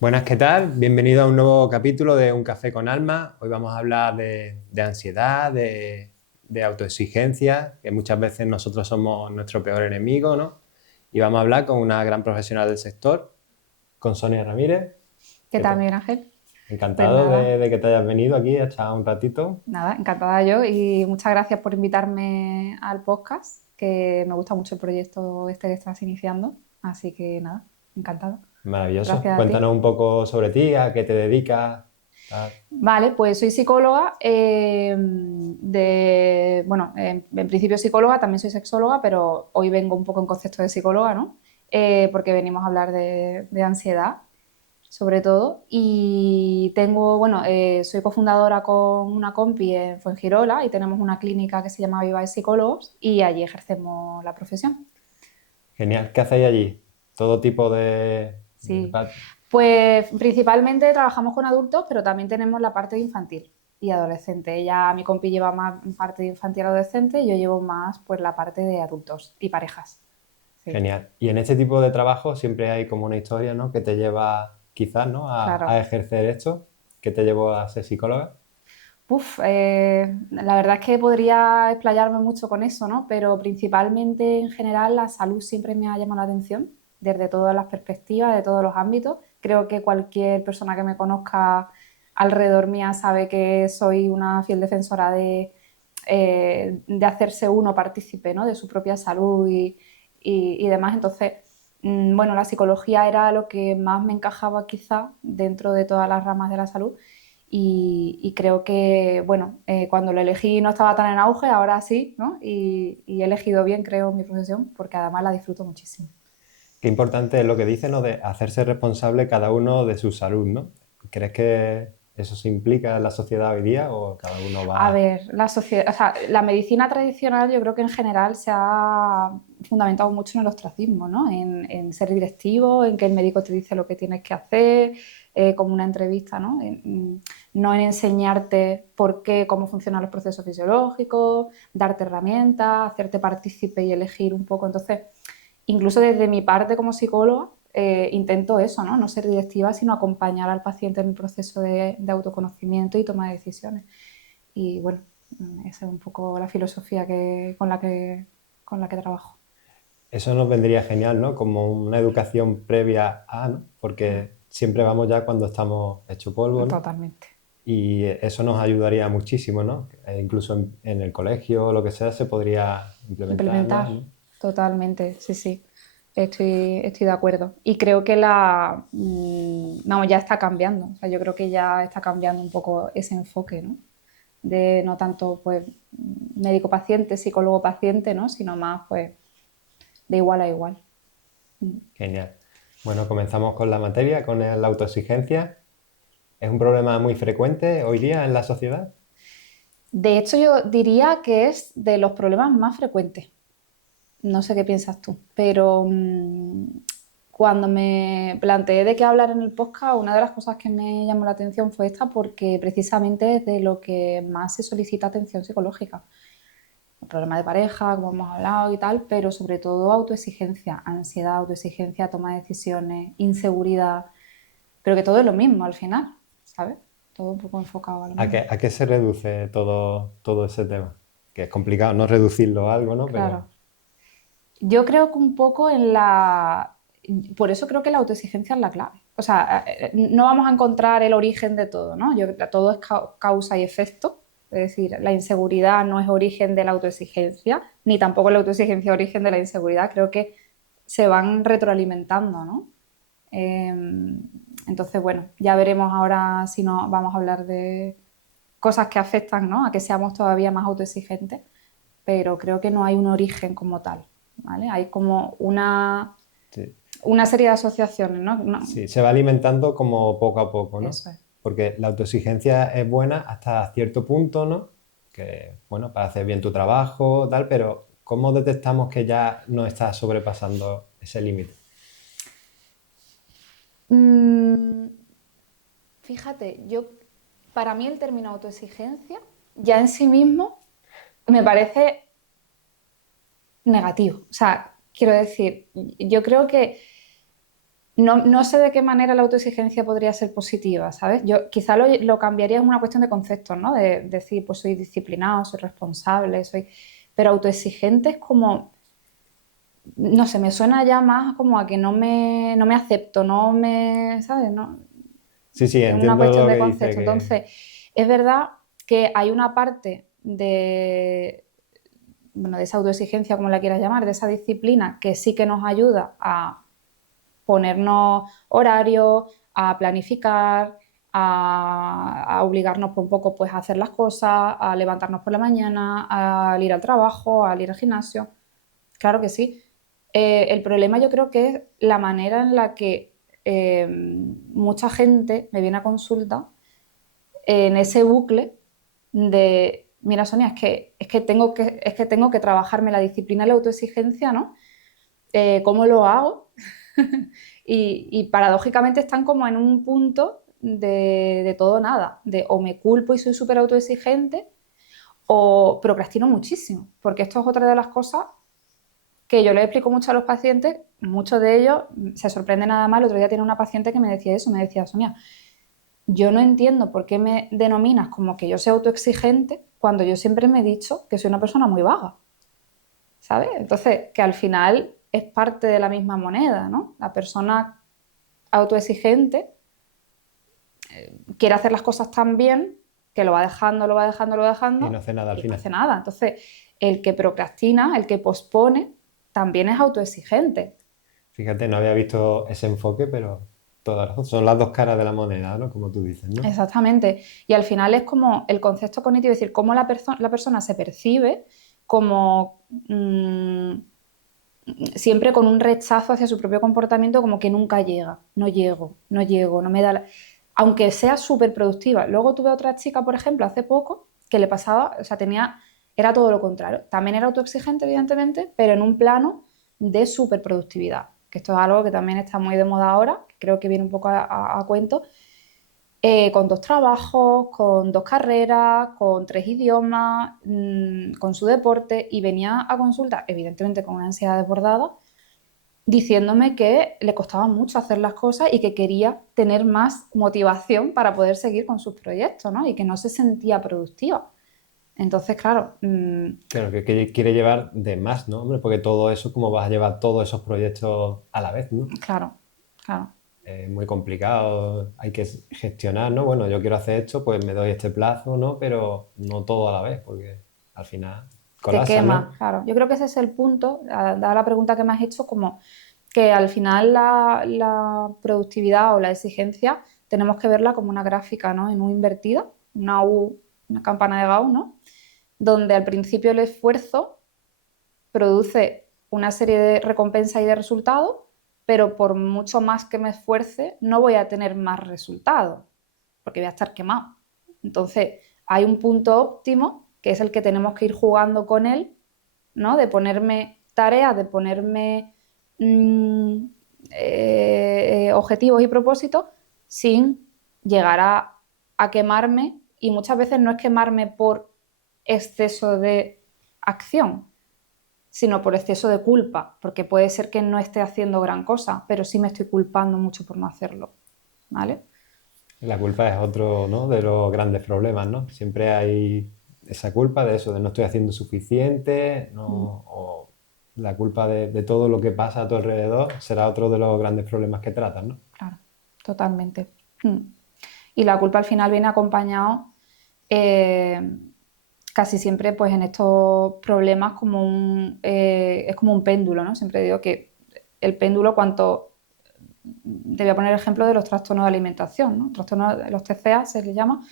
Buenas, ¿qué tal? Bienvenido a un nuevo capítulo de Un Café con Alma. Hoy vamos a hablar de ansiedad, de autoexigencia, que muchas veces nosotros somos nuestro peor enemigo, ¿no? Y vamos a hablar con una gran profesional del sector, con Sonia Ramírez. ¿Qué tal, Miguel Ángel? Pues Encantado nada, de que te hayas venido aquí a echar un ratito. nada, encantada yo y muchas gracias por invitarme al podcast, que me gusta mucho el proyecto este que estás iniciando, así que nada, encantada. Maravilloso. Gracias a ti. Cuéntanos un poco sobre ti, a qué te dedicas, tal. Vale, pues soy psicóloga, bueno, en principio psicóloga, también soy sexóloga, pero hoy vengo un poco en concepto de psicóloga, ¿no? Porque venimos a hablar de ansiedad sobre todo. Y tengo, bueno, soy cofundadora con una compi en Fuengirola y tenemos una clínica que se llama Viva de Psicólogos y allí ejercemos la profesión. Genial. ¿Qué hacéis allí? Todo tipo de Sí, pues principalmente trabajamos con adultos, pero también tenemos la parte de infantil y adolescente. Ella, mi compi lleva más parte de infantil y adolescente y yo llevo más pues la parte de adultos y parejas. Sí, Genial. Y en este tipo de trabajo siempre hay como una historia, ¿no? Que te lleva quizás, ¿no? A claro. ejercer esto, que te llevó a ser psicóloga. La verdad es que podría explayarme mucho con eso, ¿no? Pero principalmente en general la salud siempre me ha llamado la atención, desde todas las perspectivas, de todos los ámbitos. Creo que cualquier persona que me conozca alrededor mía sabe que soy una fiel defensora de hacerse uno partícipe, ¿no? De su propia salud y demás. Entonces, bueno, la psicología era lo que más me encajaba quizá dentro de todas las ramas de la salud y creo que, bueno, cuando lo elegí no estaba tan en auge, ahora sí, ¿no? Y he elegido bien, creo, mi profesión, porque además la disfruto muchísimo. Qué importante es lo que dice, ¿no? De hacerse responsable cada uno de su salud, ¿no? ¿Crees que eso se implica en la sociedad hoy día o cada uno A va... ver, la sociedad, o sea, la medicina tradicional yo creo que en general se ha fundamentado mucho en el ostracismo, ¿no? En ser directivo, en que el médico te dice lo que tienes que hacer, como una entrevista, ¿no? No en enseñarte por qué, cómo funcionan los procesos fisiológicos, darte herramientas, hacerte partícipe y elegir un poco. Entonces, incluso desde mi parte como psicóloga, intento eso, ¿no? No ser directiva, sino acompañar al paciente en el proceso de autoconocimiento y toma de decisiones. Y bueno, esa es un poco la filosofía con la que trabajo. Eso nos vendría genial, ¿no? Como una educación previa a, ¿no? Porque siempre vamos ya cuando estamos hecho polvo, ¿no? Totalmente. Y eso nos ayudaría muchísimo, ¿no? Incluso en el colegio o lo que sea se podría implementar más, Implementar, ¿no? totalmente, sí, sí. Estoy de acuerdo. Y creo que vamos, ya está cambiando. O sea, yo creo que ya está cambiando un poco ese enfoque, ¿no? De no tanto pues médico-paciente, psicólogo-paciente, ¿no? Sino más pues de igual a igual. Genial. Bueno, comenzamos con la materia, con la autoexigencia. ¿Es un problema muy frecuente hoy día en la sociedad? De hecho, yo diría que es de los problemas más frecuentes. No sé qué piensas tú, pero cuando me planteé de qué hablar en el podcast, una de las cosas que me llamó la atención fue esta, porque precisamente es de lo que más se solicita atención psicológica. El problema de pareja, como hemos hablado y tal, pero sobre todo autoexigencia, ansiedad, autoexigencia, toma de decisiones, inseguridad, pero que todo es lo mismo al final, ¿sabes? Todo un poco enfocado a lo mismo. A qué se reduce todo ese tema? Que es complicado no reducirlo a algo, ¿no? Pero Claro. Yo creo que un poco por eso creo que la autoexigencia es la clave. O sea, no vamos a encontrar el origen de todo, ¿no? Todo es causa y efecto. Es decir, la inseguridad no es origen de la autoexigencia, ni tampoco la autoexigencia es origen de la inseguridad. Creo que se van retroalimentando, ¿no? Eh, entonces, bueno, ya veremos ahora si no vamos a hablar de cosas que afectan, ¿no? A que seamos todavía más autoexigentes, pero creo que no hay un origen como tal, ¿vale? Hay como sí, una serie de asociaciones, ¿no? sí, se va alimentando como poco a poco, ¿no? Eso es. Porque la autoexigencia es buena hasta cierto punto, ¿no? Que, bueno, para hacer bien tu trabajo, tal, pero ¿cómo detectamos que ya no estás sobrepasando ese límite? Mm, Fíjate, para mí el término autoexigencia ya en sí mismo me parece negativo. O sea, quiero decir, yo creo que No sé de qué manera la autoexigencia podría ser positiva, ¿sabes? Yo quizá lo cambiaría en una cuestión de conceptos, ¿no? De decir, pues soy disciplinado, soy responsable, soy... Pero autoexigente es como, no sé, me suena ya más como a que no me acepto, no me, ¿sabes? No, Sí, sí, es una entiendo cuestión lo de que dice, concepto. que Entonces, es verdad que hay una parte de, bueno, de esa autoexigencia, como la quieras llamar, de esa disciplina, que sí que nos ayuda a ponernos horarios, a planificar, a obligarnos un poco pues, a hacer las cosas, a levantarnos por la mañana, a ir al trabajo, a ir al gimnasio. Claro que sí. El problema yo creo que es la manera en la que mucha gente me viene a consulta en ese bucle de, mira Sonia, es que tengo que trabajarme la disciplina y la autoexigencia, ¿no? ¿Cómo lo hago? Y paradójicamente están como en un punto de todo o nada, de o me culpo y soy súper autoexigente o procrastino muchísimo, porque esto es otra de las cosas que yo le explico mucho a los pacientes, muchos de ellos se sorprenden nada más. El otro día tiene una paciente que me decía eso, me decía, Sonia, yo no entiendo por qué me denominas como que yo soy autoexigente cuando yo siempre me he dicho que soy una persona muy vaga, ¿sabes? Entonces, que al final es parte de la misma moneda, ¿no? La persona autoexigente quiere hacer las cosas tan bien que lo va dejando, lo va dejando, lo va y no dejando hace nada al y no final. hace nada. Entonces, el que procrastina, el que pospone, también es autoexigente. Fíjate, no había visto ese enfoque, pero toda razón. Son las dos caras de la moneda, ¿no? Como tú dices, ¿no? Exactamente. Y al final es como el concepto cognitivo, es decir, cómo la persona se percibe como siempre con un rechazo hacia su propio comportamiento, como que nunca llega, no llego, no llego, no me da... Aunque sea súper productiva. Luego tuve otra chica, por ejemplo, hace poco, que le pasaba, o sea, era todo lo contrario. También era autoexigente, evidentemente, pero en un plano de súper productividad, que esto es algo que también está muy de moda ahora, creo que viene un poco a cuento, con 2 trabajos, con 2 carreras, con 3 idiomas, con su deporte y venía a consulta, evidentemente con una ansiedad desbordada, diciéndome que le costaba mucho hacer las cosas y que quería tener más motivación para poder seguir con sus proyectos, ¿no? Y que no se sentía productiva. Entonces, claro, Claro, que quiere llevar de más, ¿no? Hombre, porque todo eso, ¿cómo vas a llevar todos esos proyectos a la vez, ¿no? claro, claro. Muy complicado, hay que gestionar, ¿no? Bueno, yo quiero hacer esto, pues me doy este plazo, ¿no? Pero no todo a la vez, porque al final Te colapsa, ¿no? quema, claro. Yo creo que ese es el punto, dada la pregunta que me has hecho, como que al final la productividad o la exigencia tenemos que verla como una gráfica, ¿no? En U invertida, una U, una campana de Gauss, ¿no? Donde al principio el esfuerzo produce una serie de recompensas y de resultados, pero por mucho más que me esfuerce, no voy a tener más resultados, porque voy a estar quemado. Entonces, hay un punto óptimo, que es el que tenemos que ir jugando con él, ¿no? De ponerme tareas, de ponerme objetivos y propósitos sin llegar a quemarme. Y muchas veces no es quemarme por exceso de acción, sino por exceso de culpa, porque puede ser que no esté haciendo gran cosa, pero sí me estoy culpando mucho por no hacerlo, ¿vale? La culpa es otro, ¿no? De los grandes problemas, ¿no? Siempre hay esa culpa de eso, de no estoy haciendo suficiente, no, Mm, o la culpa de todo lo que pasa a tu alrededor será otro de los grandes problemas que tratas, ¿no? claro, totalmente. Mm. Y la culpa al final viene acompañado eh, casi siempre pues en estos problemas como es como un péndulo, ¿no? Siempre digo que el péndulo te voy a poner el ejemplo de los trastornos de alimentación, ¿no? Los TCA se les llama.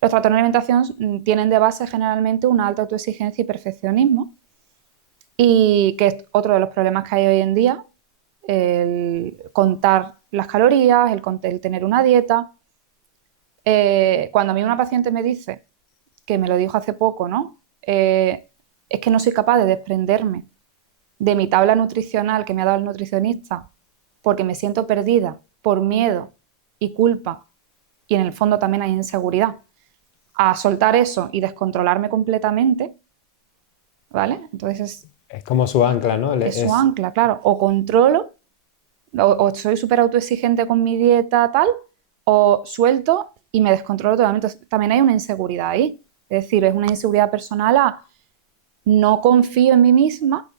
Los trastornos de alimentación tienen de base generalmente una alta autoexigencia y perfeccionismo, y que es otro de los problemas que hay hoy en día, el contar las calorías, el tener una dieta. Cuando a mí una paciente me dice, que me lo dijo hace poco, ¿no? Es que no soy capaz de desprenderme de mi tabla nutricional que me ha dado el nutricionista porque me siento perdida por miedo y culpa, y en el fondo también hay inseguridad, a soltar eso y descontrolarme completamente, ¿vale? Entonces Es como su ancla, ¿no? es su ancla, claro, o controlo o soy súper autoexigente con mi dieta tal, o suelto y me descontrolo totalmente. Entonces, también hay una inseguridad ahí. Es decir, es una inseguridad personal a no confío en mí misma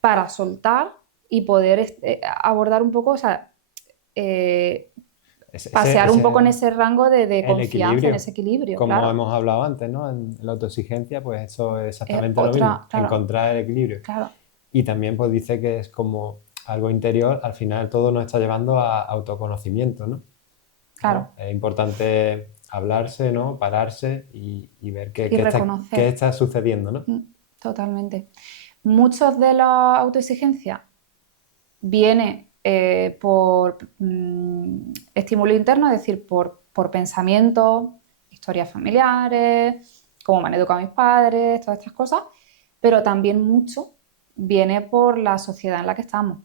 para soltar y poder abordar un poco, o sea, eh, pasear un poco en ese rango de el confianza, en equilibrio, ese equilibrio, como claro. hemos hablado antes, ¿no? En la autoexigencia, pues eso es exactamente lo mismo, Otra, claro, encontrar el equilibrio. claro, Y también pues dice que es como algo interior, al final todo nos está llevando a autoconocimiento, ¿no? claro. Es importante hablarse, ¿no? Pararse y ver Y qué reconocer. está sucediendo, ¿no? Totalmente. Muchos de la autoexigencia viene por estímulo interno, es decir, por pensamientos, historias familiares, cómo me han educado mis padres, todas estas cosas, pero también mucho viene por la sociedad en la que estamos.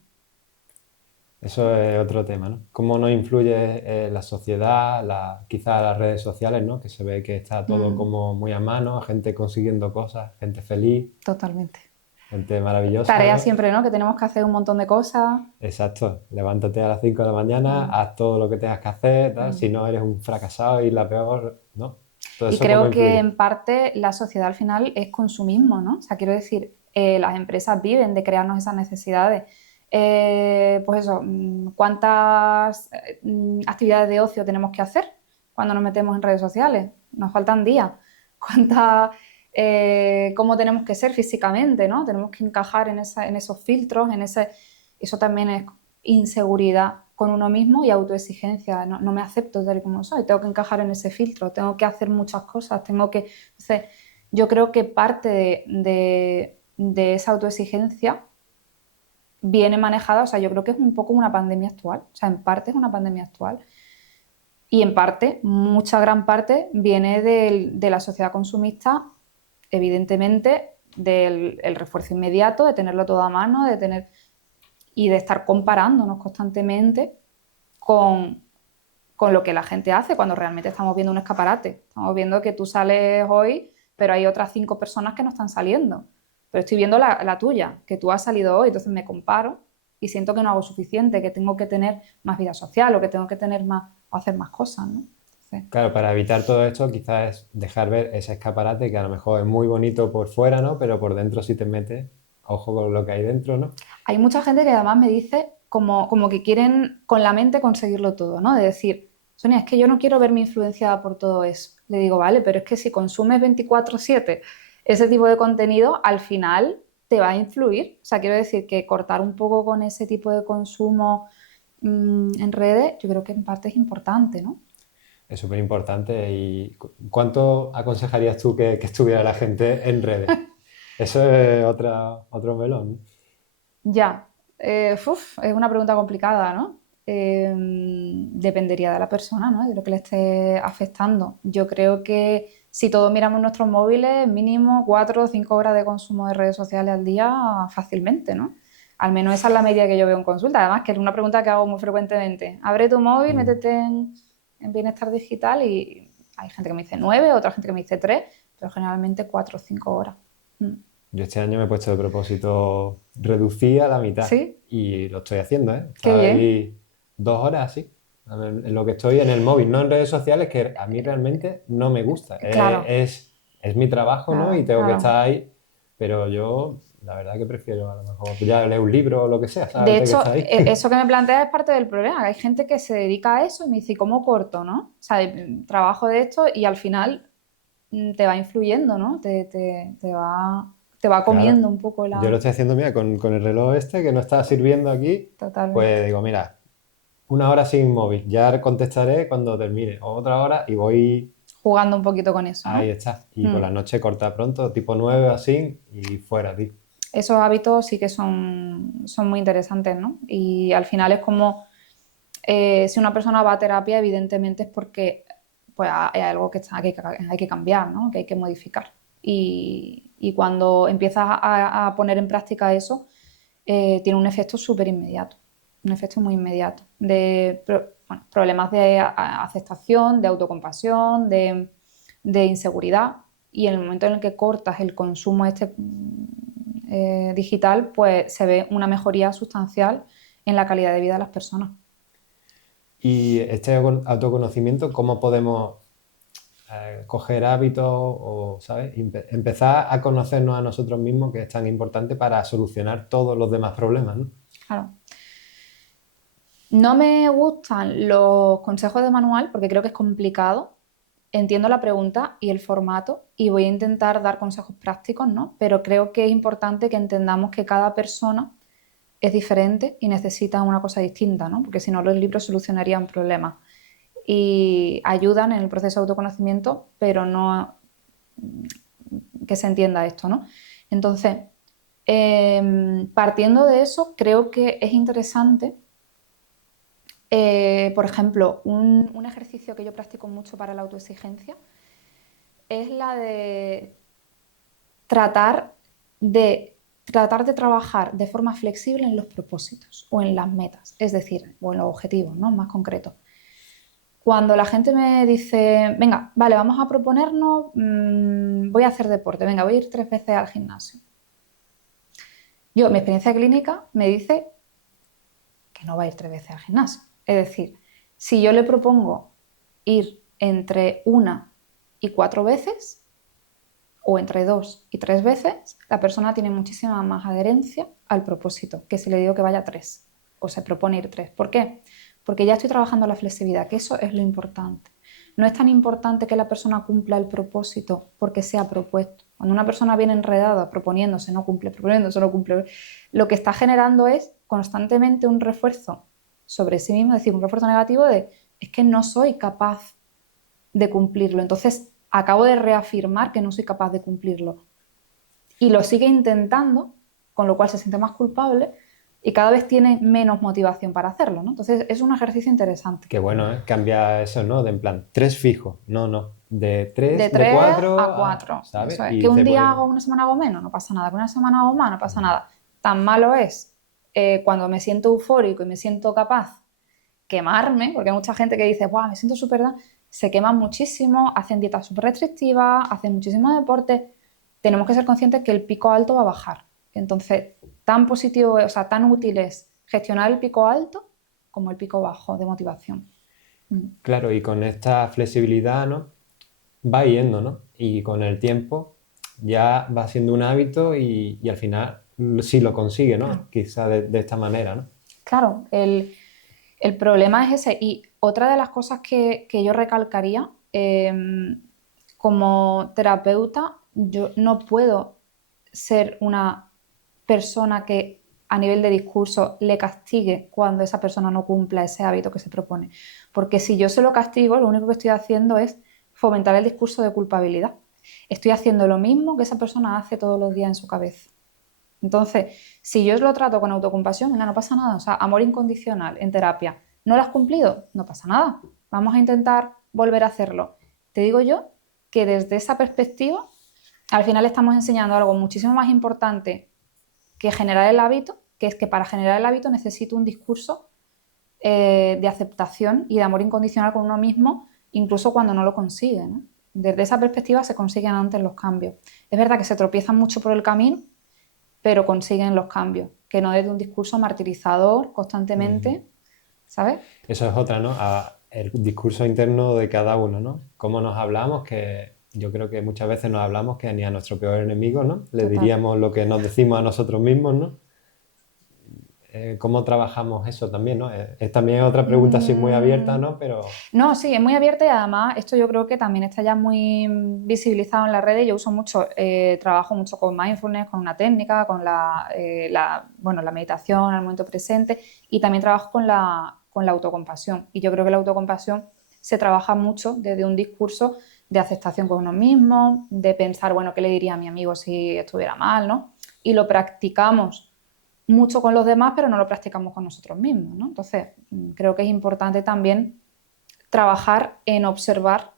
Eso es otro tema, ¿no? Cómo nos influye la sociedad, quizás las redes sociales, ¿no? Que se ve que está todo Mm, como muy a mano, gente consiguiendo cosas, gente feliz, totalmente. gente maravillosa, Tareas ¿no? siempre, ¿no? Que tenemos que hacer un montón de cosas. Exacto, levántate a las 5 de la mañana, Mm, haz todo lo que tengas que hacer, tal. mm. Si no eres un fracasado y la peor, ¿no? Todo Y eso cómo creo que influye. en parte la sociedad al final es consumismo, ¿no? O sea, quiero decir, las empresas viven de crearnos esas necesidades. Pues eso, ¿cuántas actividades de ocio tenemos que hacer cuando nos metemos en redes sociales? Nos faltan días. ¿Cuántas, cómo tenemos que ser físicamente, ¿no? Tenemos que encajar en esos filtros, eso también es inseguridad con uno mismo y autoexigencia. No me acepto tal y como soy, tengo que encajar en ese filtro, tengo que hacer muchas cosas, tengo que... Entonces, yo creo que parte de esa autoexigencia viene manejada, o sea, yo creo que es un poco una pandemia actual, o sea, en parte es una pandemia actual y en parte, mucha gran parte, viene de la sociedad consumista, evidentemente, del el refuerzo inmediato, de tenerlo todo a mano, de tener y de estar comparándonos constantemente con, con lo que la gente hace cuando realmente estamos viendo un escaparate. Estamos viendo que tú sales hoy, pero hay otras 5 personas que no están saliendo. Pero estoy viendo la tuya, que tú has salido hoy, entonces me comparo y siento que no hago suficiente, que tengo que tener más vida social o que tengo que tener más o hacer más cosas, ¿no? Entonces, Claro, para evitar todo esto, quizás es dejar ver ese escaparate que a lo mejor es muy bonito por fuera, ¿no? Pero por dentro si te metes, ojo con lo que hay dentro, ¿no? hay mucha gente que además me dice como que quieren con la mente conseguirlo todo, ¿no? De decir, Sonia, es que yo no quiero verme influenciada por todo eso. Le digo, vale, pero es que si consumes 24/7 ese tipo de contenido, al final te va a influir. O sea, quiero decir que cortar un poco con ese tipo de consumo en redes, yo creo que en parte es importante, ¿no? Es súper importante. ¿Y cuánto aconsejarías tú que estuviera la gente en redes? Eso es otro melón, ¿no? Ya, es una pregunta complicada, ¿no? Dependería de la persona, ¿no? De lo que le esté afectando. Yo creo que si todos miramos nuestros móviles, mínimo 4 o 5 horas de consumo de redes sociales al día fácilmente, ¿no? Al menos esa es la media que yo veo en consulta. Además, que es una pregunta que hago muy frecuentemente. Abre tu móvil, Mm. métete en bienestar digital y hay gente que me dice 9, otra gente que me dice 3, pero generalmente 4 o 5 horas. Mm. Yo este año me he puesto de propósito reducir a la mitad ¿Sí? y lo estoy haciendo, ¿eh? Qué Estaba bien. ahí 2 horas así, en lo que estoy en el móvil, no en redes sociales, que a mí realmente no me gusta. Claro. Es mi trabajo, ¿no? Y Claro, tengo que claro. estar ahí, pero yo la verdad que prefiero a lo mejor ya leer un libro o lo que sea, ¿sabes? De Antes que hecho, estar ahí. eso que me planteas es parte del problema, que hay gente que se dedica a eso y me dice, ¿cómo corto, no? O sea, trabajo de esto y al final te va influyendo, ¿no? Te va Claro, comiendo un poco yo lo la... estoy haciendo, mira, con el reloj este que no está sirviendo aquí, Totalmente. pues digo, mira, 1 hora sin móvil, ya contestaré cuando termine, o otra hora y voy. Jugando un poquito con eso, Ahí ¿no? está. Y por Mm. la noche corta pronto, tipo 9 o así, y fuera, tío. Esos hábitos sí que son muy interesantes, ¿no? Y al final es como, si una persona va a terapia, evidentemente es porque pues, hay algo hay que cambiar, ¿no? Que hay que modificar. Y cuando empiezas a poner en práctica eso, tiene un efecto súper inmediato, un efecto muy inmediato, bueno, problemas de aceptación, de autocompasión, de inseguridad. Y en el momento en el que cortas el consumo digital, pues se ve una mejoría sustancial en la calidad de vida de las personas. Y este autoconocimiento, ¿cómo podemos coger hábitos o, ¿sabes? Empezar a conocernos a nosotros mismos, que es tan importante para solucionar todos los demás problemas, ¿no? Claro. No me gustan los consejos de manual porque creo que es complicado. Entiendo la pregunta y el formato y voy a intentar dar consejos prácticos, ¿no? Pero creo que es importante que entendamos que cada persona es diferente y necesita una cosa distinta, ¿no? Porque si no, los libros solucionarían problemas y ayudan en el proceso de autoconocimiento, pero no que se entienda esto, ¿no? Entonces, partiendo de eso, creo que es interesante, por ejemplo, un ejercicio que yo practico mucho para la autoexigencia es la de tratar de, tratar de trabajar de forma flexible en los propósitos o en las metas, es decir, o en los objetivos, ¿no? Más concretos. Cuando la gente me dice, venga, vale, vamos a proponernos, voy a hacer deporte, venga, voy a ir 3 veces al gimnasio. Yo, mi experiencia clínica me dice que no va a ir 3 veces al gimnasio. Es decir, si yo le propongo ir entre 1 y 4 veces, o entre 2 y 3 veces, la persona tiene muchísima más adherencia al propósito que si le digo que vaya 3 o se propone ir 3. ¿Por qué? Porque ya estoy trabajando la flexibilidad, que eso es lo importante. No es tan importante que la persona cumpla el propósito porque sea propuesto. Cuando una persona viene enredada proponiéndose, no cumple, proponiéndose, no cumple, lo que está generando es constantemente un refuerzo sobre sí mismo, es decir, un refuerzo negativo de es que no soy capaz de cumplirlo. Entonces, acabo de reafirmar que no soy capaz de cumplirlo. Y lo sigue intentando, con lo cual se siente más culpable y cada vez tiene menos motivación para hacerlo, ¿no? Entonces, es un ejercicio interesante. Qué bueno, ¿eh? Cambia eso, ¿no? De en plan, 3 fijos. No, no. De 3, De de 3 a 4, 4. ¿sabes? Eso es. Y Que un dice, día pues, hago, una semana hago menos, no pasa nada. Que una semana hago más, no pasa nada. Tan malo es cuando me siento eufórico y me siento capaz quemarme, porque hay mucha gente que dice, ¡buah, me siento súper... Se queman muchísimo, hacen dietas súper restrictivas, hacen muchísimo deporte. Tenemos que ser conscientes que el pico alto va a bajar. Entonces, tan positivo, o sea, tan útil es gestionar el pico alto como el pico bajo de motivación. claro, y con esta flexibilidad, ¿no? Va yendo, ¿no? Y con el tiempo ya va siendo un hábito y al final sí lo consigue, ¿no? Claro. Quizá de esta manera, ¿no? Claro, el problema es ese. Y otra de las cosas que yo recalcaría, como terapeuta, yo no puedo ser una persona que a nivel de discurso le castigue cuando esa persona no cumpla ese hábito que se propone. Porque si yo se lo castigo, lo único que estoy haciendo es fomentar el discurso de culpabilidad. Estoy haciendo lo mismo que esa persona hace todos los días en su cabeza. Entonces, si yo lo trato con autocompasión, venga, no pasa nada. O sea, amor incondicional en terapia. ¿No lo has cumplido? No pasa nada. Vamos a intentar volver a hacerlo. Te digo yo que desde esa perspectiva, al final estamos enseñando algo muchísimo más importante que generar el hábito, que es que para generar el hábito necesito un discurso de aceptación y de amor incondicional con uno mismo, incluso cuando no lo consigue, ¿no? Desde esa perspectiva se consiguen antes los cambios. Es verdad que se tropiezan mucho por el camino, pero consiguen los cambios, que no desde un discurso martirizador constantemente, ¿sabes? Eso es otra, ¿no? El discurso interno de cada uno, ¿no? Cómo nos hablamos, que yo creo que muchas veces nos hablamos que ni a nuestro peor enemigo, ¿no? Le Total. diríamos lo que nos decimos a nosotros mismos, ¿no? ¿Cómo trabajamos eso también, ¿no? Es también otra pregunta así muy abierta, ¿no? Pero... No, sí, es muy abierta y además esto yo creo que también está ya muy visibilizado en las redes. Yo uso mucho, trabajo mucho con mindfulness, con una técnica, con bueno, la meditación al momento presente y también trabajo con la autocompasión. Y yo creo que la autocompasión se trabaja mucho desde un discurso de aceptación con uno mismo, de pensar, bueno, ¿qué le diría a mi amigo si estuviera mal, ¿no? Y lo practicamos mucho con los demás, pero no lo practicamos con nosotros mismos, ¿no? Entonces, creo que es importante también trabajar en observar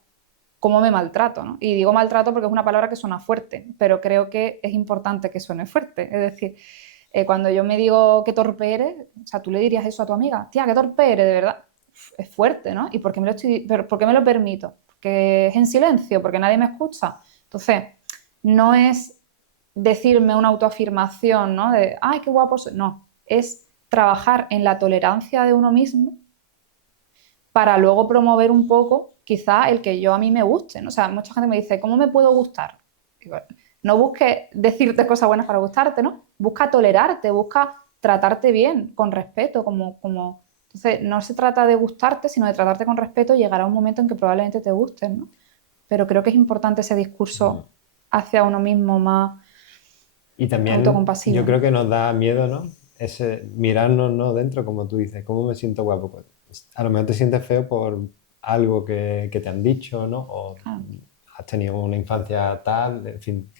cómo me maltrato, ¿no? Y digo maltrato porque es una palabra que suena fuerte, pero creo que es importante que suene fuerte. Es decir, cuando yo me digo qué torpe eres, o sea, tú le dirías eso a tu amiga, tía, qué torpe eres, de verdad. Es fuerte, ¿no? ¿Y por qué por qué me lo permito? Porque es en silencio, porque nadie me escucha. Entonces, no es decirme una autoafirmación, ¿no? De, ay, qué guapo soy. No, es trabajar en la tolerancia de uno mismo para luego promover un poco quizá el que yo a mí me guste, ¿no? O sea, mucha gente me dice, ¿cómo me puedo gustar? Digo, no busques decirte cosas buenas para gustarte, ¿no? Busca tolerarte, busca tratarte bien, con respeto, como... Entonces, no se trata de gustarte, sino de tratarte con respeto y llegará un momento en que probablemente te gusten, ¿no? Pero creo que es importante ese discurso hacia uno mismo más Y también autocompasivo, yo ¿no? creo que nos da miedo, ¿no? Ese mirarnos, ¿no? Dentro, como tú dices, ¿cómo me siento guapo? Pues, a lo mejor te sientes feo por algo que te han dicho, ¿no? O Claro. has tenido una infancia tal, en fin.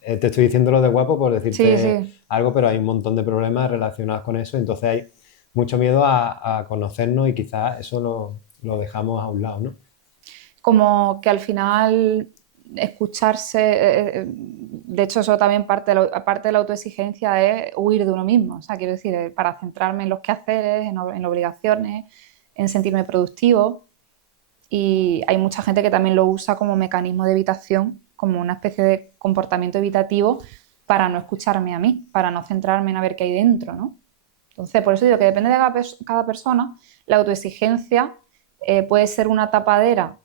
Te estoy diciendo lo de guapo por Sí, decirte sí. algo, pero hay un montón de problemas relacionados con eso, entonces hay mucho miedo a conocernos y quizás eso lo dejamos a un lado, ¿no? Como que al final escucharse, de hecho eso también parte de la autoexigencia es huir de uno mismo, o sea, quiero decir, para centrarme en los quehaceres, en obligaciones, en sentirme productivo y hay mucha gente que también lo usa como mecanismo de evitación, como una especie de comportamiento evitativo para no escucharme a mí, para no centrarme en a ver qué hay dentro, ¿no? Entonces, por eso digo que depende de cada persona, la autoexigencia puede ser una tapadera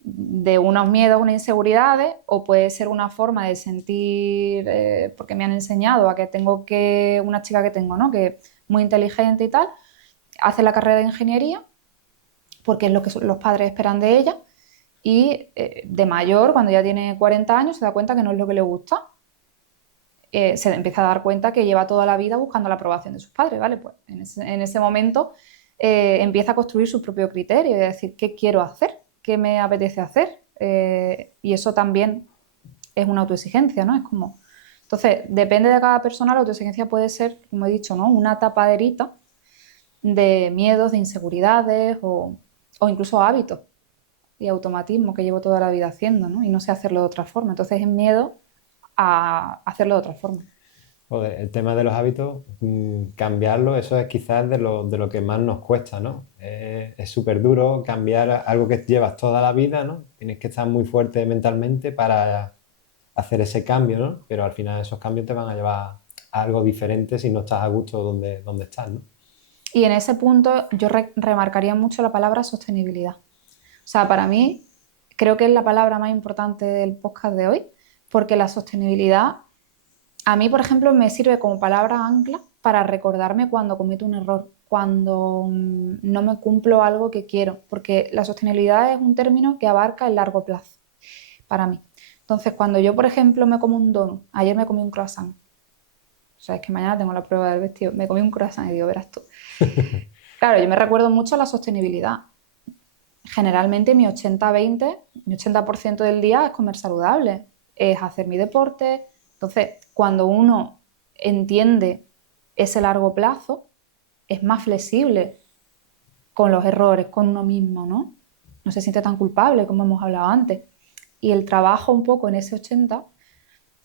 de unos miedos, unas inseguridades, o puede ser una forma de sentir, porque me han enseñado a que tengo que, una chica que tengo, ¿no? Que es muy inteligente y tal, hace la carrera de ingeniería, porque es lo que los padres esperan de ella, y de mayor, cuando ya tiene 40 años, se da cuenta que no es lo que le gusta. Se empieza a dar cuenta que lleva toda la vida buscando la aprobación de sus padres, ¿vale? Pues en ese momento empieza a construir su propio criterio, es decir, ¿qué quiero hacer? ¿Qué me apetece hacer? Y eso también es una autoexigencia, ¿no? Es como... Entonces, depende de cada persona, la autoexigencia puede ser, como he dicho, ¿no? Una tapaderita de miedos, de inseguridades o incluso hábitos y automatismo que llevo toda la vida haciendo, ¿no? Y no sé hacerlo de otra forma. Entonces es miedo a hacerlo de otra forma. Joder, el tema de los hábitos, cambiarlo, eso es quizás de lo que más nos cuesta, ¿no? Es súper duro cambiar algo que llevas toda la vida, ¿no? Tienes que estar muy fuerte mentalmente para hacer ese cambio, ¿no? Pero al final esos cambios te van a llevar a algo diferente si no estás a gusto donde estás, ¿no? Y en ese punto yo remarcaría mucho la palabra sostenibilidad. O sea, para mí creo que es la palabra más importante del podcast de hoy, porque la sostenibilidad a mí, por ejemplo, me sirve como palabra ancla para recordarme cuando cometo un error, cuando no me cumplo algo que quiero, porque la sostenibilidad es un término que abarca el largo plazo para mí. Entonces, cuando yo, por ejemplo, me como un donut, ayer me comí un croissant, o sea, es que mañana tengo la prueba del vestido, me comí un croissant y digo, verás tú. Claro, yo me recuerdo mucho la sostenibilidad. Generalmente mi 80-20, mi 80% del día es comer saludable, es hacer mi deporte. Entonces, cuando uno entiende ese largo plazo, es más flexible con los errores, con uno mismo, ¿no? No se siente tan culpable como hemos hablado antes. Y el trabajo un poco en ese 80,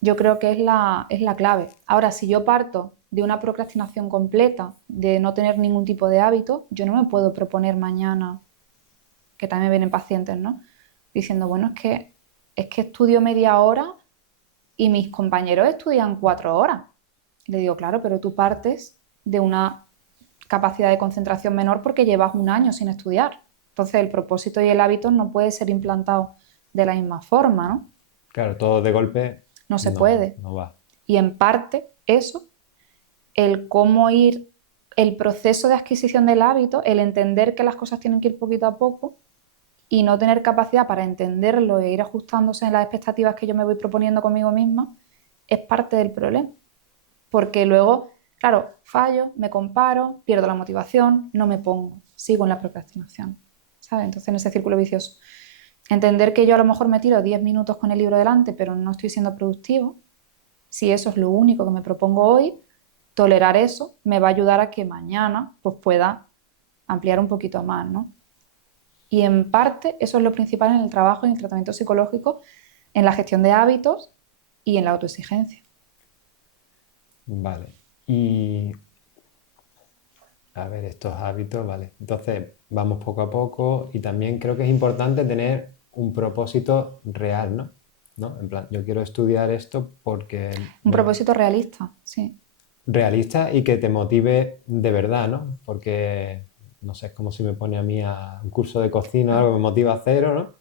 yo creo que es la clave. Ahora, si yo parto de una procrastinación completa, de no tener ningún tipo de hábito, yo no me puedo proponer mañana que también vienen pacientes, ¿no? Diciendo, bueno, es que estudio media hora y mis compañeros estudian 4 horas. Le digo, claro, pero tú partes de una capacidad de concentración menor porque llevas un año sin estudiar. Entonces el propósito y el hábito no puede ser implantado de la misma forma, ¿no? Claro, todo de golpe No se no, puede. no va. Y en parte eso, el cómo ir, el proceso de adquisición del hábito, el entender que las cosas tienen que ir poquito a poco, y no tener capacidad para entenderlo e ir ajustándose en las expectativas que yo me voy proponiendo conmigo misma, es parte del problema. Porque luego, claro, fallo, me comparo, pierdo la motivación, no me pongo, sigo en la procrastinación, ¿sabes? Entonces en ese círculo vicioso. Entender que yo a lo mejor me tiro 10 minutos con el libro delante, pero no estoy siendo productivo, si eso es lo único que me propongo hoy, tolerar eso me va a ayudar a que mañana pues pueda ampliar un poquito más, ¿no? Y en parte eso es lo principal en el trabajo, en el tratamiento psicológico, en la gestión de hábitos y en la autoexigencia. Vale. Y a ver, estos hábitos, vale. Entonces, vamos poco a poco y también creo que es importante tener un propósito real, ¿no? ¿No? En plan, yo quiero estudiar esto porque, Un bueno, propósito realista, sí. realista y que te motive de verdad, ¿no? Porque, no sé, es como si me pone a mí a un curso de cocina, algo que me motiva a cero, ¿no?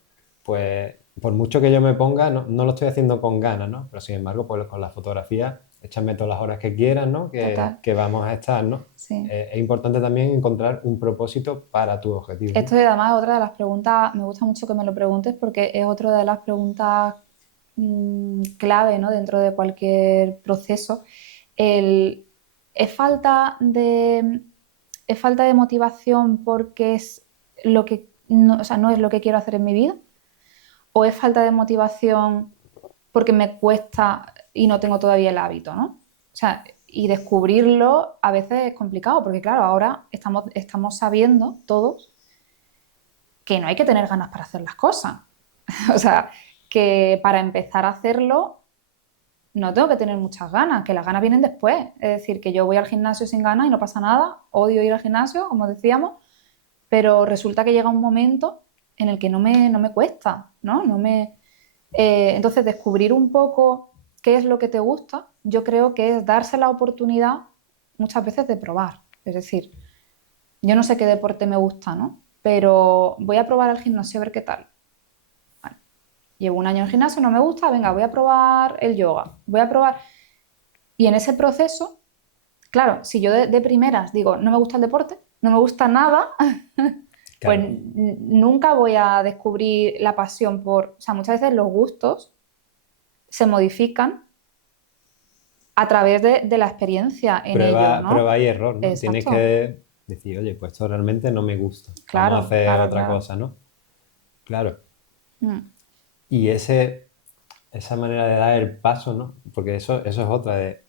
Pues por mucho que yo me ponga, no lo estoy haciendo con ganas, ¿no? Pero sin embargo, pues con la fotografía, échame todas las horas que quieras, ¿no? Total, Que vamos a estar, ¿no? sí. Es importante también encontrar un propósito para tu objetivo, ¿no? Esto es además otra de las preguntas, me gusta mucho que me lo preguntes porque es otra de las preguntas clave, ¿no? Dentro de cualquier proceso. El, ¿es es falta de motivación porque es lo que no, o sea, no es lo que quiero hacer en mi vida? ¿O es falta de motivación porque me cuesta y no tengo todavía el hábito, ¿no? O sea, y descubrirlo a veces es complicado porque, claro, ahora estamos sabiendo todos que no hay que tener ganas para hacer las cosas. O sea, que para empezar a hacerlo no tengo que tener muchas ganas, que las ganas vienen después. Es decir, que yo voy al gimnasio sin ganas y no pasa nada, odio ir al gimnasio, como decíamos, pero resulta que llega un momento en el que no me cuesta, ¿no? Entonces, descubrir un poco qué es lo que te gusta, yo creo que es darse la oportunidad muchas veces de probar. Es decir, yo no sé qué deporte me gusta, ¿no? Pero voy a probar el gimnasio a ver qué tal. Vale. Llevo un año en el gimnasio, no me gusta, venga, voy a probar el yoga, voy a probar. Y en ese proceso, claro, si yo de primeras digo, no me gusta el deporte, no me gusta nada, pues Claro. nunca voy a descubrir la pasión por... O sea, muchas veces los gustos se modifican a través de la experiencia en ello, Prueba ¿no? y error, ¿no? Tienes Exacto. que decir, oye, pues esto realmente no me gusta. Vamos a Claro, hacer claro, otra claro. cosa, ¿no? Claro. Mm, Y esa manera de dar el paso, ¿no? Porque eso es otra, de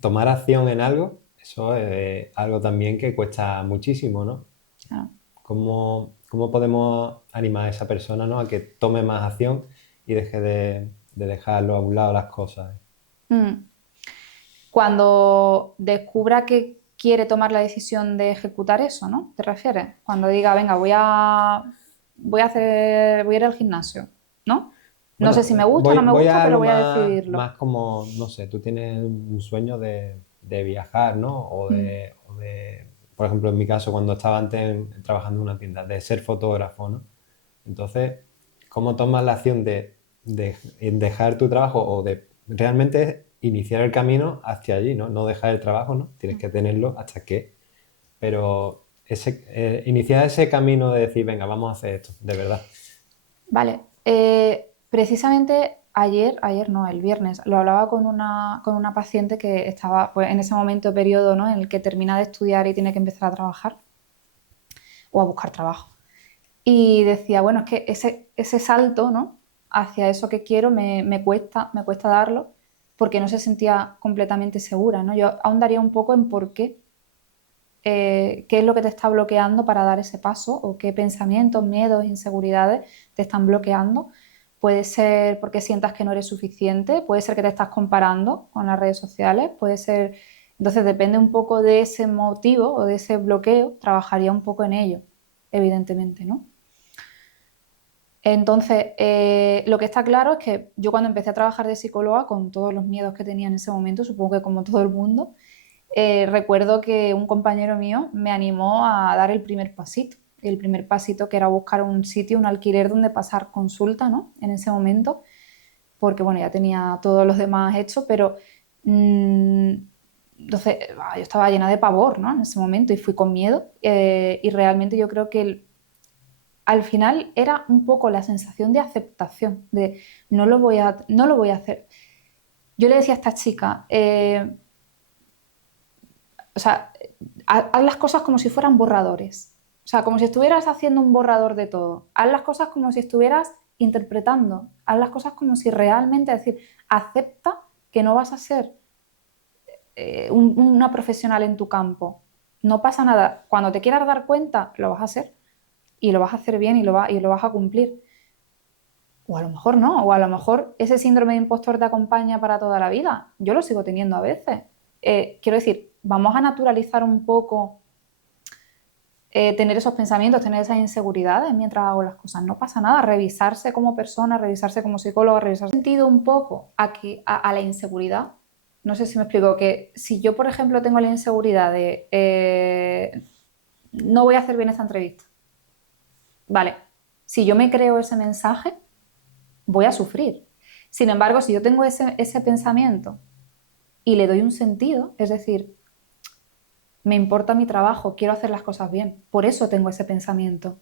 tomar acción en algo, eso es algo también que cuesta muchísimo, ¿no? claro. ¿Cómo podemos animar a esa persona, ¿no? A que tome más acción y deje de dejarlo a un lado las cosas? Mm. Cuando descubra que quiere tomar la decisión de ejecutar eso, ¿no? ¿Te refieres? Cuando diga, venga, voy a ir al gimnasio, ¿no? No sé Bueno, si me gusta o no me voy gusta, a pero algo voy a más, decidirlo. más como, no sé, tú tienes un sueño de viajar, ¿no? Mm, Por ejemplo, en mi caso, cuando estaba antes trabajando en una tienda, de ser fotógrafo, ¿no? Entonces, ¿cómo tomas la acción de dejar tu trabajo o de realmente iniciar el camino hacia allí, ¿no? No dejar el trabajo, ¿no? Tienes que tenerlo hasta que, pero iniciar ese camino de decir, venga, vamos a hacer esto, de verdad. Vale. Precisamente ayer no, el viernes, lo hablaba con una paciente que estaba pues, en ese momento, periodo, ¿no? En el que termina de estudiar y tiene que empezar a trabajar o a buscar trabajo. Y decía, bueno, es que ese salto, ¿no? Hacia eso que quiero me cuesta darlo porque no se sentía completamente segura, ¿no? Yo ahondaría un poco en por qué es lo que te está bloqueando para dar ese paso o qué pensamientos, miedos, inseguridades te están bloqueando. Puede ser porque sientas que no eres suficiente, puede ser que te estás comparando con las redes sociales, puede ser... Entonces depende un poco de ese motivo o de ese bloqueo, trabajaría un poco en ello, evidentemente, ¿no? Entonces, lo que está claro es que yo cuando empecé a trabajar de psicóloga, con todos los miedos que tenía en ese momento, supongo que como todo el mundo, recuerdo que un compañero mío me animó a dar el primer pasito. El primer pasito que era buscar un sitio, un alquiler donde pasar consulta, ¿no? En ese momento, porque bueno, ya tenía todos los demás hechos, pero mmm, entonces yo estaba llena de pavor, ¿no? En ese momento y fui con miedo y realmente yo creo que al final era un poco la sensación de aceptación, de no lo voy a hacer. Yo le decía a esta chica, o sea, haz las cosas como si fueran borradores. O sea, como si estuvieras haciendo un borrador de todo. Haz las cosas como si estuvieras interpretando. Haz las cosas como si realmente, es decir, acepta que no vas a ser una profesional en tu campo. No pasa nada. Cuando te quieras dar cuenta, lo vas a hacer. Y lo vas a hacer bien y lo vas a cumplir. O a lo mejor no, o a lo mejor ese síndrome de impostor te acompaña para toda la vida. Yo lo sigo teniendo a veces. Quiero decir, vamos a naturalizar un poco tener esos pensamientos, tener esas inseguridades mientras hago las cosas. No pasa nada, revisarse como persona, revisarse como psicóloga, revisarse. ¿He sentido un poco a la inseguridad? no sé si me explico, que si yo, por ejemplo, tengo la inseguridad de no voy a hacer bien esta entrevista, vale, si yo me creo ese mensaje, voy a sufrir. Sin embargo, si yo tengo ese pensamiento y le doy un sentido, es decir, me importa mi trabajo, quiero hacer las cosas bien, por eso tengo ese pensamiento.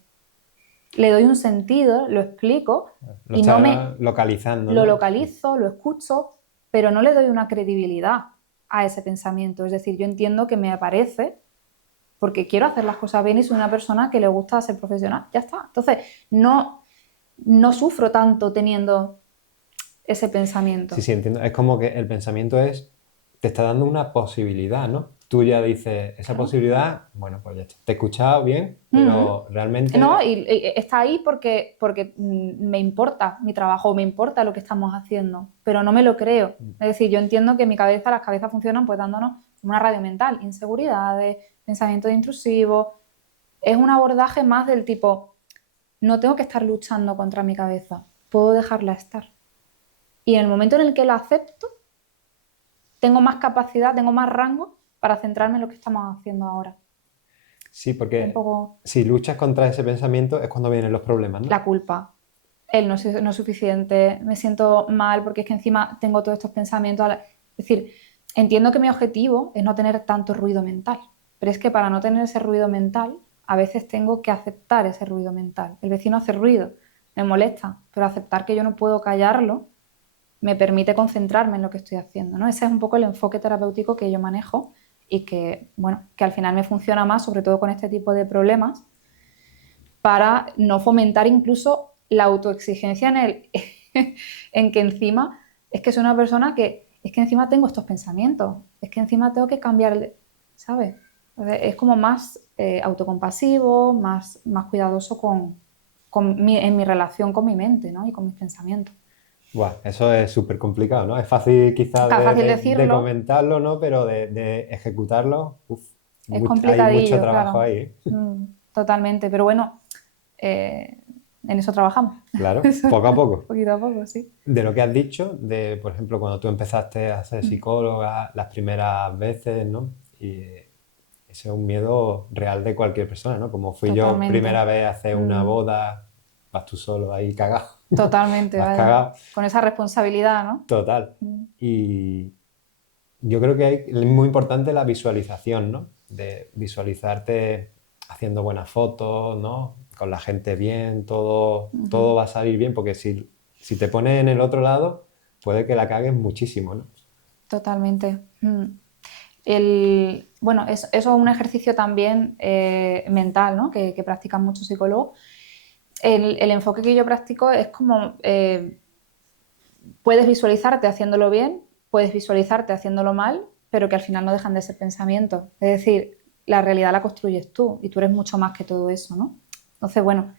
Le doy un sentido, lo explico Lo y no me estás localizando, lo ¿no? localizo, lo escucho, pero no le doy una credibilidad a ese pensamiento. Es decir, yo entiendo que me aparece porque quiero hacer las cosas bien y soy una persona que le gusta ser profesional, ya está. Entonces, no sufro tanto teniendo ese Sí, pensamiento. sí, entiendo. Es como que el pensamiento te está dando una posibilidad, ¿no? Tú ya dices, esa Claro. posibilidad, bueno, pues ya está. Te he escuchado bien, Mm. pero realmente, No, y está ahí porque me importa mi trabajo, me importa lo que estamos haciendo, pero no me lo creo. Es decir, yo entiendo que en mi cabeza, las cabezas funcionan pues dándonos una radio mental, inseguridades, pensamientos intrusivos. Es un abordaje más del tipo, no tengo que estar luchando contra mi cabeza, puedo dejarla estar. Y en el momento en el que la acepto, tengo más capacidad, tengo más rango para centrarme en lo que estamos haciendo ahora. sí, Es un porque poco si luchas contra ese pensamiento es cuando vienen los problemas, ¿no? la culpa. El no es suficiente, me siento mal porque es que encima tengo todos estos pensamientos. Es decir, entiendo que mi objetivo es no tener tanto ruido mental, pero es que para no tener ese ruido mental, a veces tengo que aceptar ese ruido mental. El vecino hace ruido, me molesta, pero aceptar que yo no puedo callarlo me permite concentrarme en lo que estoy haciendo, ¿no? Ese es un poco el enfoque terapéutico que yo manejo y que, bueno, que al final me funciona más, sobre todo con este tipo de problemas, para no fomentar incluso la autoexigencia en que encima es que soy una persona que es que encima tengo estos pensamientos, es que encima tengo que cambiar, ¿sabes? Es como más autocompasivo, más cuidadoso en mi relación con mi mente, ¿no? Y con mis pensamientos. Buah, eso es súper complicado, ¿no? Es fácil quizás Claro, fácil de decirlo, comentarlo, ¿no? Pero de ejecutarlo, uf, es hay mucho complicadillo, trabajo claro. ahí, ¿eh? Totalmente, pero bueno, eh, en eso trabajamos. Claro, poco a poco. Poquito a poco, sí. De lo que has dicho, por ejemplo, cuando tú empezaste a ser Mm, psicóloga las primeras veces, ¿no? Y ese es un miedo real de cualquier persona, ¿no? Como fui yo Totalmente. primera vez a hacer una Mm, boda, vas tú solo ahí cagado, totalmente, vas vaya. cagado, Con esa responsabilidad, ¿no? total. Mm, Y yo creo que es muy importante la visualización, ¿no? De visualizarte haciendo buenas fotos, ¿no? Con la gente bien, todo ujú. va a salir bien, porque si te pones en el otro lado, puede que la cagues muchísimo, ¿no? Totalmente. Bueno, eso es un ejercicio también mental, ¿no? Que practican muchos psicólogos. El enfoque que yo practico es como puedes visualizarte haciéndolo bien, puedes visualizarte haciéndolo mal, pero que al final no dejan de ser pensamientos. Es decir, la realidad la construyes tú y tú eres mucho más que todo eso, ¿no? Entonces, bueno,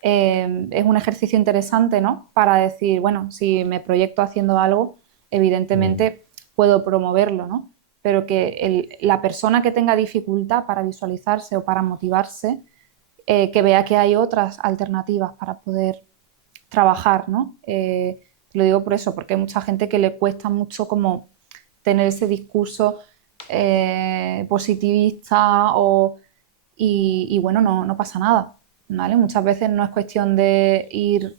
es un ejercicio interesante, ¿no? Para decir, bueno, si me proyecto haciendo algo, Mm, evidentemente puedo promoverlo, ¿no? Pero que la persona que tenga dificultad para visualizarse o para motivarse, que vea que hay otras alternativas para poder trabajar, ¿no? Lo digo por eso, porque hay mucha gente que le cuesta mucho como tener ese discurso positivista y bueno, no pasa nada, ¿vale? Muchas veces no es cuestión de ir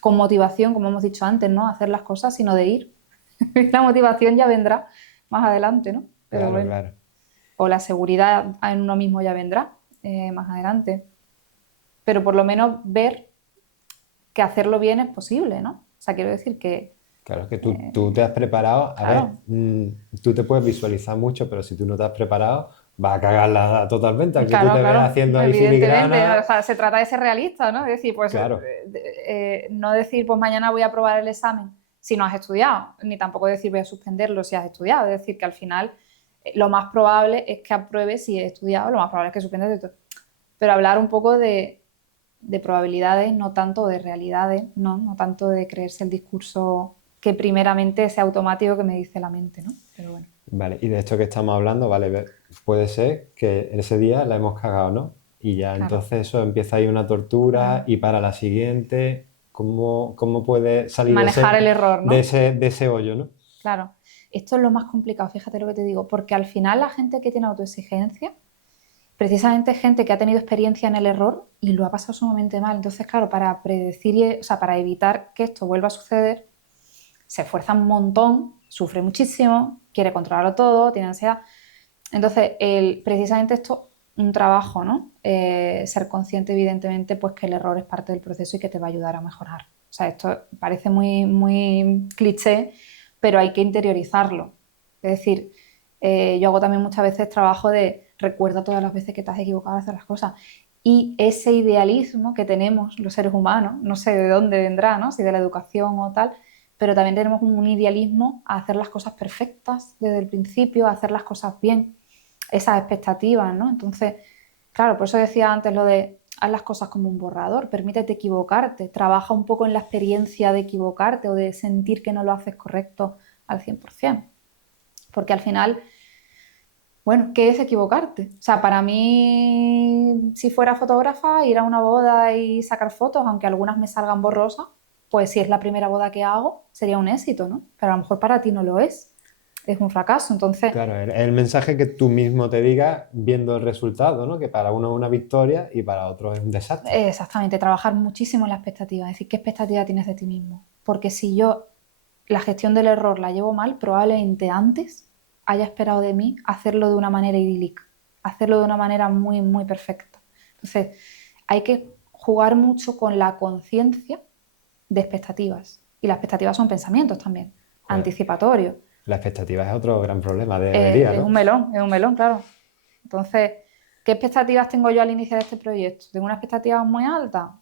con motivación, como hemos dicho antes, ¿no? A hacer las cosas, sino de ir. La motivación ya vendrá más adelante, ¿no? Pero claro, bueno, claro. o la seguridad en uno mismo ya vendrá más adelante. Pero por lo menos ver que hacerlo bien es posible, ¿no? O sea, quiero decir que, Claro, que tú te has preparado. A ver, claro, tú te puedes visualizar mucho, pero si tú no te has preparado, vas a cagarla totalmente. Aunque tú claro, te veas claro, haciendo ahí evidentemente, ¿no? O filigrana, sea, se trata de ser realista, ¿no? Es decir, pues claro, no decir, pues mañana voy a aprobar el examen si no has estudiado, ni tampoco decir voy a suspenderlo si has estudiado. Es decir, que al final lo más probable es que apruebes si he estudiado, lo más probable es que suspendas de todo. Pero hablar un poco de probabilidades, no tanto de realidades, ¿no? No tanto de creerse el discurso que primeramente es automático que me dice la mente, ¿no? Pero bueno, vale. Y de esto que estamos hablando, vale, puede ser que ese día la hemos cagado, ¿no? Y ya claro, entonces eso empieza ahí una tortura claro. y para la siguiente, ¿cómo puede salir Manejar el error, ¿no? de ese hoyo, ¿no? claro. Esto es lo más complicado, fíjate lo que te digo, porque al final la gente que tiene autoexigencia, precisamente es gente que ha tenido experiencia en el error y lo ha pasado sumamente mal. Entonces, claro, para predecir, o sea, para evitar que esto vuelva a suceder, se esfuerza un montón, sufre muchísimo, quiere controlarlo todo, tiene ansiedad. Entonces, precisamente esto, un trabajo, ¿no? Ser consciente, evidentemente, pues que el error es parte del proceso y que te va a ayudar a mejorar. O sea, esto parece muy, muy cliché, pero hay que interiorizarlo. Es decir, yo hago también muchas veces trabajo de recuerda todas las veces que te has equivocado a hacer las cosas. Y ese idealismo que tenemos los seres humanos, no sé de dónde vendrá, ¿no? Si de la educación o tal, pero también tenemos un idealismo a hacer las cosas perfectas desde el principio, a hacer las cosas bien, esas expectativas, ¿no? Entonces, claro, por eso decía antes lo de haz las cosas como un borrador, permítete equivocarte, trabaja un poco en la experiencia de equivocarte o de sentir que no lo haces correcto al 100%, porque al final, bueno, ¿qué es equivocarte? O sea, para mí, si fuera fotógrafa, ir a una boda y sacar fotos, aunque algunas me salgan borrosas, pues si es la primera boda que hago, sería un éxito, ¿no? Pero a lo mejor para ti no lo es un fracaso. Entonces, Claro, el mensaje que tú mismo te digas viendo el resultado, ¿no? Que para uno es una victoria y para otro es un desastre. exactamente, trabajar muchísimo en la expectativa, es decir, qué expectativa tienes de ti mismo. Porque si yo la gestión del error la llevo mal, probablemente antes haya esperado de mí hacerlo de una manera idílica, hacerlo de una manera muy, muy perfecta. Entonces, hay que jugar mucho con la conciencia de expectativas. Y las expectativas son pensamientos también, Joder, anticipatorios. la expectativa es otro gran problema de hoy en día, ¿no? Es un melón, claro. Entonces, ¿qué expectativas tengo yo al iniciar este proyecto? ¿Tengo una expectativa muy alta?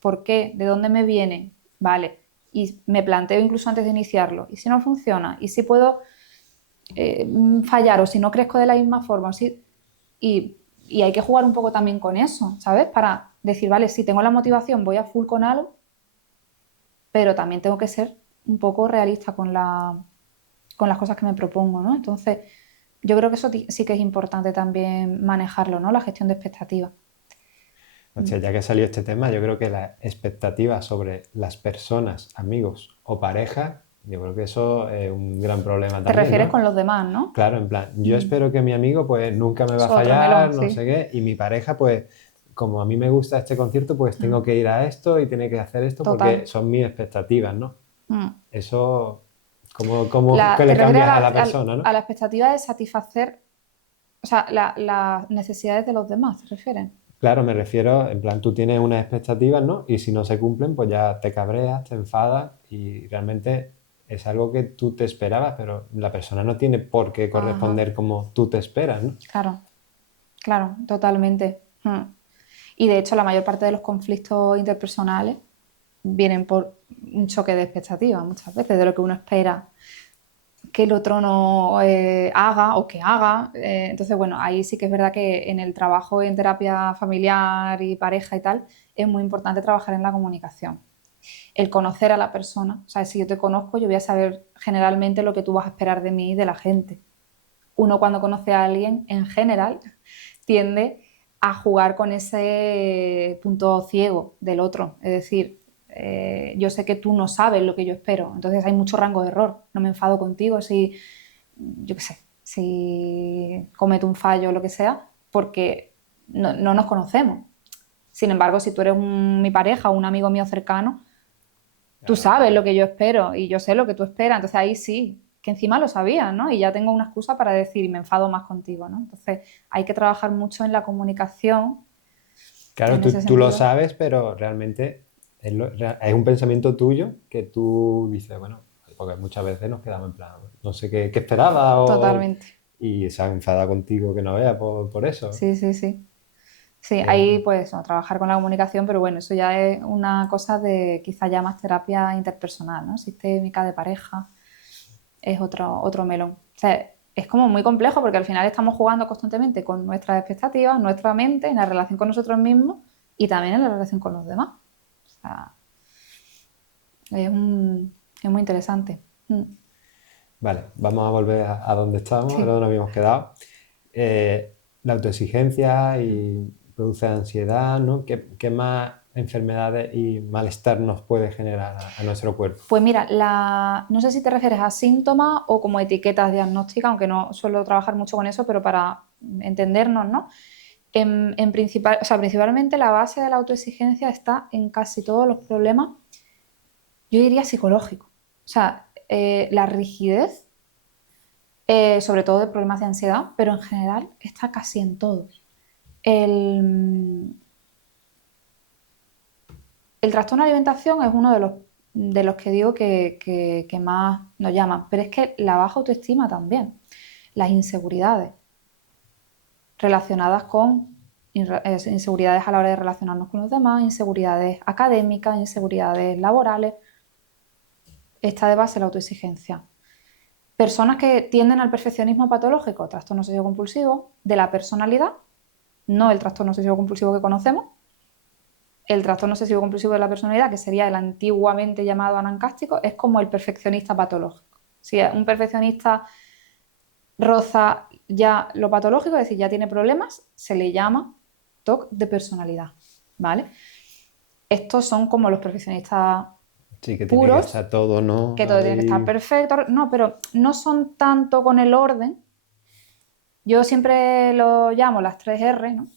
¿Por qué? ¿De dónde me viene? Vale. Y me planteo incluso antes de iniciarlo. ¿Y si no funciona? ¿Y si puedo fallar? ¿O si no crezco de la misma forma? ¿O si... y hay que jugar un poco también con eso, ¿sabes? Para decir, vale, si tengo la motivación, voy a full con algo, pero también tengo que ser un poco realista con las cosas que me propongo, ¿no? Entonces, yo creo que eso sí que es importante también manejarlo, ¿no? La gestión de expectativas. O sea, ya que salió este tema, yo creo que la expectativa sobre las personas, amigos o pareja, yo creo que eso es un gran problema Te también, refieres con ¿no? los demás, ¿no? Claro, en plan, yo espero que mi amigo pues nunca me va a Es otro fallar, melón, no sí. sé qué, y mi pareja pues como a mí me gusta este concierto pues tengo que ir a esto y tiene que hacer esto porque Total. son mis expectativas, ¿no? Mm. Eso, ¿cómo que Te le refieres cambias a la persona, a ¿no? la expectativa de satisfacer, o sea, las necesidades de los demás, ¿te refieres? Claro, me refiero, en plan, tú tienes unas expectativas, ¿no? Y si no se cumplen, pues ya te cabreas, te enfadas y realmente es algo que tú te esperabas, pero la persona no tiene por qué Ajá, corresponder como tú te esperas, ¿no? claro, claro, totalmente. Y de hecho, la mayor parte de los conflictos interpersonales vienen por un choque de expectativas muchas veces, de lo que uno espera que el otro no haga o que haga. Entonces, bueno, ahí sí que es verdad que en el trabajo en terapia familiar y pareja y tal, es muy importante trabajar en la comunicación. El conocer a la persona, o sea, si yo te conozco, yo voy a saber generalmente lo que tú vas a esperar de mí y de la gente. Uno cuando conoce a alguien, en general, tiende a jugar con ese punto ciego del otro. Es decir, yo sé que tú no sabes lo que yo espero, entonces hay mucho rango de error. No me enfado contigo si, yo qué sé, si cometo un fallo o lo que sea, porque no nos conocemos. Sin embargo, si tú eres mi pareja o un amigo mío cercano, tú Claro. sabes lo que yo espero y yo sé lo que tú esperas, entonces ahí sí, que encima lo sabías, ¿no? Y ya tengo una excusa para decir, me enfado más contigo, ¿no? Entonces hay que trabajar mucho en la comunicación Claro, en ese tú lo sentido. sabes, pero realmente es un pensamiento tuyo que tú dices, bueno, porque muchas veces nos quedamos en plan, no sé qué esperaba Totalmente. y se ha enfadado contigo que no vea por eso. Sí, sí, sí. Sí, Eh, ahí pues no, trabajar con la comunicación, pero bueno, eso ya es una cosa de quizá ya más terapia interpersonal, ¿no? Sistémica, de pareja, es otro melón. O sea, es como muy complejo porque al final estamos jugando constantemente con nuestras expectativas, nuestra mente, en la relación con nosotros mismos y también en la relación con los demás. O sea, es muy interesante. Vale, vamos a volver a donde estábamos, a Sí. donde nos habíamos quedado. La autoexigencia y produce ansiedad, ¿no? ¿Qué más enfermedades y malestar nos puede generar a nuestro cuerpo? Pues mira, no sé si te refieres a síntomas o como etiquetas diagnósticas, aunque no suelo trabajar mucho con eso, pero para entendernos, ¿no? Principalmente la base de la autoexigencia está en casi todos los problemas, yo diría psicológicos. O sea, la rigidez, sobre todo de problemas de ansiedad, pero en general está casi en todos. El trastorno de alimentación es uno de los que digo que más nos llaman, pero es que la baja autoestima también, las inseguridades relacionadas con inseguridades a la hora de relacionarnos con los demás, inseguridades académicas, inseguridades laborales, está de base la autoexigencia. Personas que tienden al perfeccionismo patológico, trastorno obsesivo-compulsivo, de la personalidad, no el trastorno obsesivo-compulsivo que conocemos, el trastorno obsesivo-compulsivo de la personalidad, que sería el antiguamente llamado anancástico, es como el perfeccionista patológico. Si un perfeccionista roza ya lo patológico, es decir, ya tiene problemas, se le llama TOC de personalidad, ¿vale? Estos son como los perfeccionistas Sí, que tiene que puros, estar todo, ¿no? que todo tiene que estar perfecto. No, pero no son tanto con el orden. Yo siempre lo llamo las 3 R, ¿no?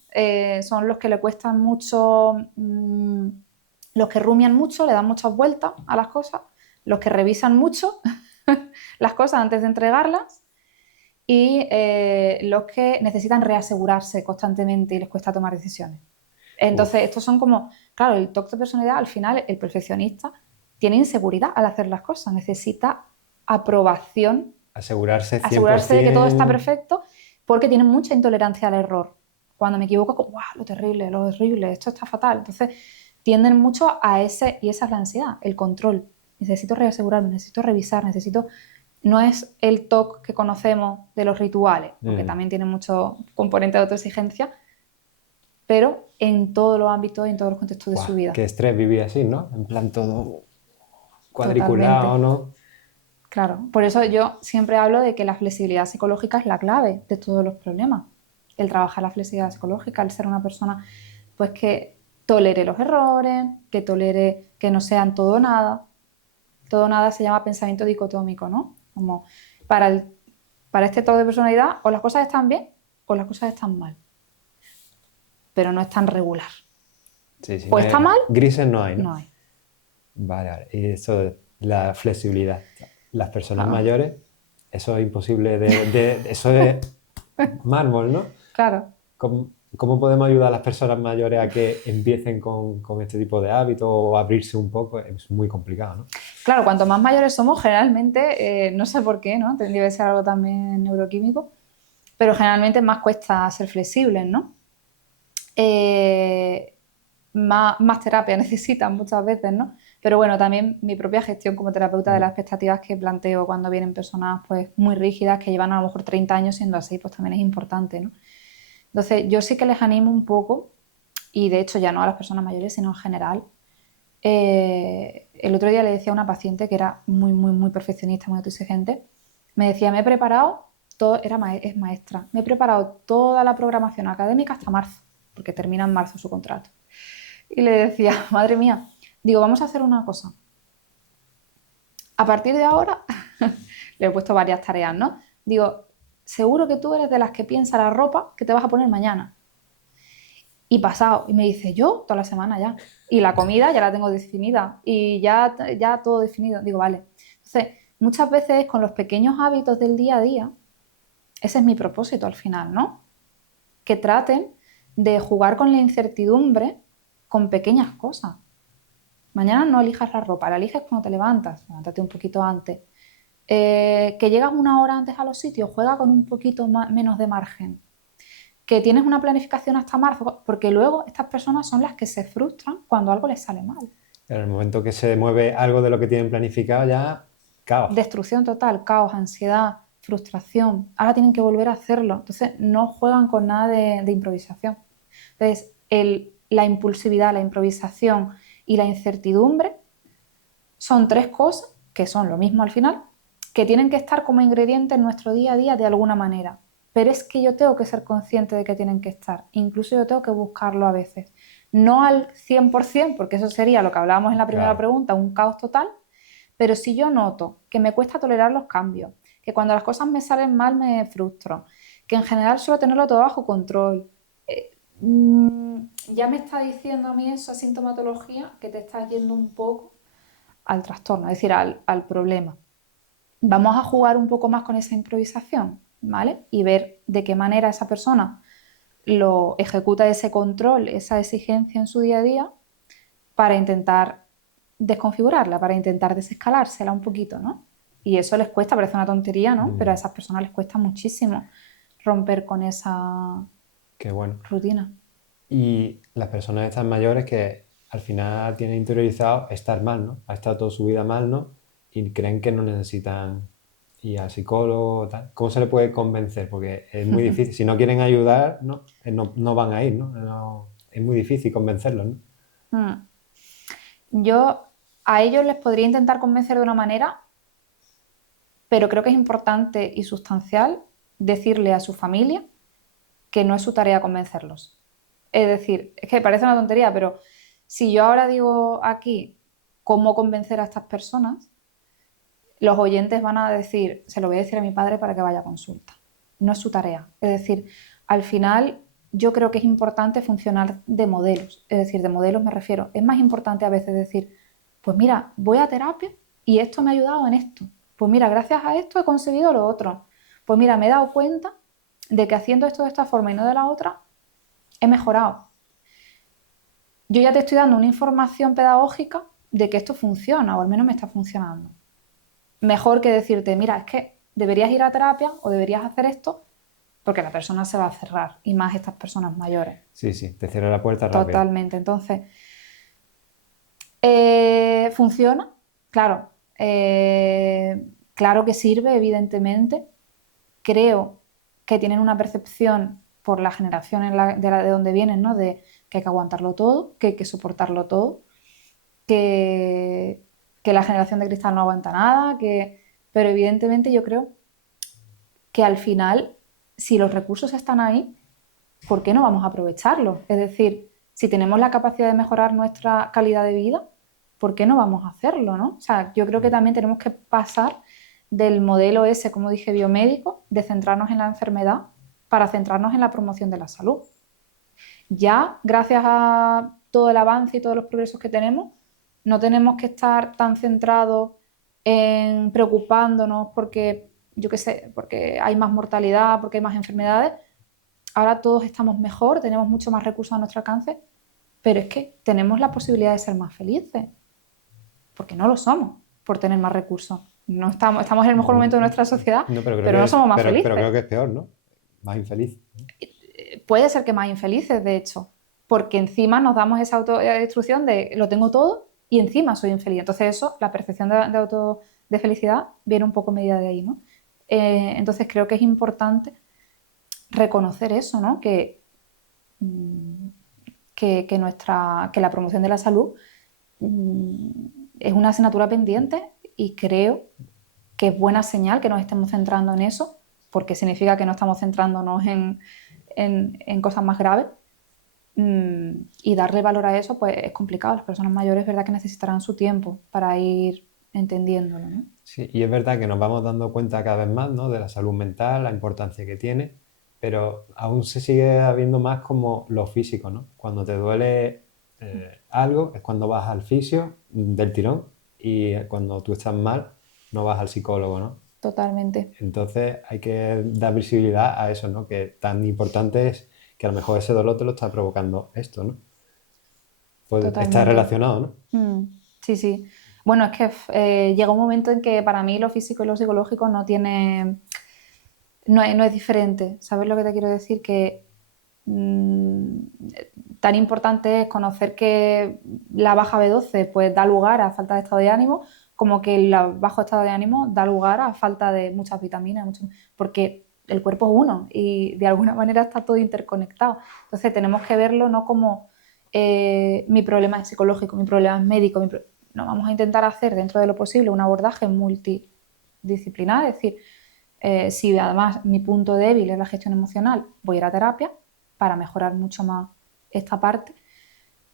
Son los que le cuestan mucho, los que rumian mucho, le dan muchas vueltas a las cosas, los que revisan mucho las cosas antes de entregarlas y los que necesitan reasegurarse constantemente y les cuesta tomar decisiones. Entonces, estos son como, claro, el TOC de personalidad, al final, el perfeccionista tiene inseguridad al hacer las cosas, necesita aprobación, Asegurarse 100%. asegurarse de que todo está perfecto, porque tiene mucha intolerancia al error. Cuando me equivoco, como, ¡guau! Lo terrible, lo horrible, esto está fatal. Entonces, tienden mucho a ese, y esa es la ansiedad, el control. Necesito reasegurarme, necesito revisar, necesito... No es el TOC que conocemos de los rituales, porque también tiene mucho componente de autoexigencia, pero en todos los ámbitos y en todos los contextos de su vida. Qué estrés vivir así, ¿no? En plan todo cuadriculado, ¿no? Claro, por eso yo siempre hablo de que la flexibilidad psicológica es la clave de todos los problemas. El trabajar la flexibilidad psicológica, el ser una persona pues que tolere los errores, que tolere que no sean todo o nada. Todo o nada se llama pensamiento dicotómico, ¿no? Como para este todo de personalidad, o las cosas están bien o las cosas están mal. Pero no es tan regular. Sí, sí, O está mal, grises no hay, ¿no? no hay. Vale. Y eso de la flexibilidad. Las personas mayores, eso es imposible eso es mármol, ¿no? Claro. ¿Cómo podemos ayudar a las personas mayores a que empiecen con este tipo de hábitos o abrirse un poco? Es muy complicado, ¿no? Claro, cuanto más mayores somos, generalmente, no sé por qué, ¿no? Debe ser algo también neuroquímico, pero generalmente más cuesta ser flexibles, ¿no? Más terapia necesitan muchas veces, ¿no? Pero bueno, también mi propia gestión como terapeuta de las expectativas que planteo cuando vienen personas pues muy rígidas que llevan a lo mejor 30 años siendo así, pues también es importante, ¿no? Entonces yo sí que les animo un poco, y de hecho ya no a las personas mayores, sino en general. El otro día le decía a una paciente que era muy perfeccionista, muy autoexigente, me decía, me he preparado, es maestra, me he preparado toda la programación académica hasta marzo, porque termina en marzo su contrato. Y le decía, madre mía, digo, vamos a hacer una cosa. A partir de ahora, le he puesto varias tareas, ¿no? Digo, seguro que tú eres de las que piensa la ropa que te vas a poner mañana. Y pasado, y me dice, yo toda la semana ya. Y la comida ya la tengo definida. Y ya todo definido. Digo, vale. Entonces, muchas veces con los pequeños hábitos del día a día, ese es mi propósito al final, ¿no? Que traten de jugar con la incertidumbre con pequeñas cosas. Mañana no elijas la ropa, la eliges cuando te levantas. Levántate un poquito antes. Que llegas una hora antes a los sitios, juega con un poquito menos de margen. Que tienes una planificación hasta marzo, porque luego estas personas son las que se frustran cuando algo les sale mal. En el momento que se mueve algo de lo que tienen planificado, ya caos. Destrucción total, caos, ansiedad, frustración. Ahora tienen que volver a hacerlo. Entonces no juegan con nada de improvisación. Entonces la impulsividad, la improvisación y la incertidumbre son 3 cosas, que son lo mismo al final, que tienen que estar como ingredientes en nuestro día a día de alguna manera. Pero es que yo tengo que ser consciente de que tienen que estar. Incluso yo tengo que buscarlo a veces. No al 100%, porque eso sería lo que hablábamos en la primera Claro. pregunta, un caos total, pero si yo noto que me cuesta tolerar los cambios, que cuando las cosas me salen mal me frustro, que en general suelo tenerlo todo bajo control, ya me está diciendo a mí esa sintomatología que te está yendo un poco al trastorno, es decir, al problema. Vamos a jugar un poco más con esa improvisación, ¿vale? Y ver de qué manera esa persona lo ejecuta ese control, esa exigencia en su día a día para intentar desconfigurarla, para intentar desescalársela un poquito, ¿no? Y eso les cuesta, parece una tontería, ¿no? Pero a esas personas les cuesta muchísimo romper con esa Qué bueno. rutina. Y las personas estas mayores que al final tienen interiorizado estar mal, ¿no? Ha estado toda su vida mal, ¿no? Y creen que no necesitan ir al psicólogo o tal. ¿Cómo se le puede convencer? Porque es muy difícil. Si no quieren ayudar, ¿no? No van a ir, ¿no? Es muy difícil convencerlos, ¿no? Mm. Yo a ellos les podría intentar convencer de una manera, pero creo que es importante y sustancial decirle a su familia que no es su tarea convencerlos. Es decir, es que parece una tontería, pero si yo ahora digo aquí cómo convencer a estas personas, los oyentes van a decir, se lo voy a decir a mi padre para que vaya a consulta. No es su tarea. Es decir, al final yo creo que es importante funcionar de modelos. Es decir, de modelos me refiero. Es más importante a veces decir, pues mira, voy a terapia y esto me ha ayudado en esto. Pues mira, gracias a esto he conseguido lo otro. Pues mira, me he dado cuenta de que haciendo esto de esta forma y no de la otra, he mejorado. Yo ya te estoy dando una información pedagógica de que esto funciona, o al menos me está funcionando. Mejor que decirte, mira, es que deberías ir a terapia o deberías hacer esto, porque la persona se va a cerrar, y más estas personas mayores. Sí, sí, te cierra la puerta rápido. Totalmente. Entonces, funciona, claro. Claro que sirve, evidentemente. Creo que tienen una percepción por la generación de donde vienen, ¿no? De que hay que aguantarlo todo, que hay que soportarlo todo, que, que la generación de cristal no aguanta nada, pero evidentemente yo creo que al final, si los recursos están ahí, ¿por qué no vamos a aprovecharlos? Es decir, si tenemos la capacidad de mejorar nuestra calidad de vida, ¿por qué no vamos a hacerlo, no? O sea, yo creo que también tenemos que pasar del modelo ese, como dije, biomédico, de centrarnos en la enfermedad para centrarnos en la promoción de la salud. Ya, gracias a todo el avance y todos los progresos que tenemos, no tenemos que estar tan centrados en preocupándonos porque, yo qué sé, porque hay más mortalidad, porque hay más enfermedades. Ahora todos estamos mejor, tenemos mucho más recursos a nuestro alcance, pero es que tenemos la posibilidad de ser más felices, porque no lo somos por tener más recursos. No estamos en el mejor momento de nuestra sociedad, No, pero pero no somos más pero felices. creo que es peor, ¿no? Más infeliz. Puede ser que más infelices, de hecho, porque encima nos damos esa autodestrucción de lo tengo todo y encima soy infeliz. Entonces eso, la percepción de felicidad viene un poco medida de ahí, ¿no? Entonces creo que es importante reconocer eso, ¿no? Mm, que la promoción de la salud mm, es una asignatura pendiente y creo que es buena señal que nos estemos centrando en eso, porque significa que no estamos centrándonos en cosas más graves. Y darle valor a eso, pues es complicado. Las personas mayores es verdad que necesitarán su tiempo para ir entendiéndolo, ¿no? Sí, y es verdad que nos vamos dando cuenta cada vez más, ¿no? De la salud mental, la importancia que tiene, pero aún se sigue habiendo más como lo físico, ¿no? Cuando te duele algo es cuando vas al fisio del tirón y cuando tú estás mal no vas al psicólogo, ¿no? Totalmente, Entonces hay que dar visibilidad a eso, ¿no? Que tan importante es que a lo mejor ese dolor te lo está provocando esto, ¿no? Pues está totalmente. relacionado, ¿no? Sí, sí. Bueno, es que llega un momento en que para mí lo físico y lo psicológico no es diferente. ¿Sabes lo que te quiero decir? Que mm, tan importante es conocer que la baja B12 pues, da lugar a falta de estado de ánimo, como que el bajo estado de ánimo da lugar a falta de muchas vitaminas, porque el cuerpo es uno y de alguna manera está todo interconectado. Entonces tenemos que verlo no como mi problema es psicológico, mi problema es médico, no, vamos a intentar hacer dentro de lo posible un abordaje multidisciplinar, es decir, si además mi punto débil es la gestión emocional, voy a ir a terapia para mejorar mucho más esta parte.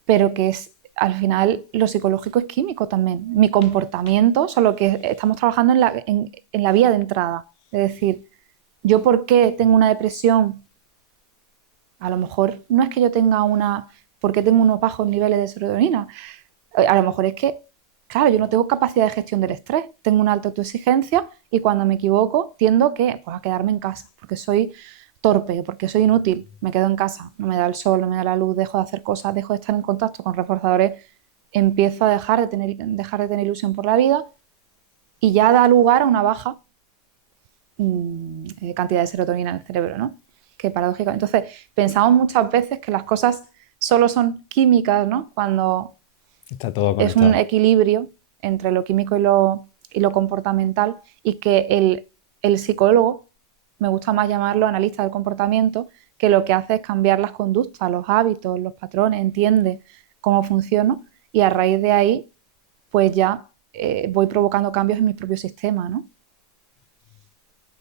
pero que es, al final, lo psicológico es químico también. Mi comportamiento, solo que estamos trabajando en la vía de entrada. Es decir, yo por qué tengo una depresión, a lo mejor no es que yo tenga ¿por qué tengo unos bajos niveles de serotonina? A lo mejor es que, claro, yo no tengo capacidad de gestión del estrés, tengo una alta autoexigencia y cuando me equivoco tiendo pues, a quedarme en casa, porque soy torpe, porque soy inútil, me quedo en casa, no me da el sol, no me da la luz, dejo de hacer cosas, dejo de estar en contacto con reforzadores, empiezo a dejar de tener ilusión por la vida y ya da lugar a una baja cantidad de serotonina en el cerebro, ¿no? Que paradójico. Entonces, pensamos muchas veces que las cosas solo son químicas, ¿no? Cuando Está todo es un conectado. equilibrio entre lo químico y lo comportamental y que el psicólogo, me gusta más llamarlo analista del comportamiento, que lo que hace es cambiar las conductas, los hábitos, los patrones, entiende cómo funciona y a raíz de ahí, pues ya voy provocando cambios en mi propio sistema, ¿no?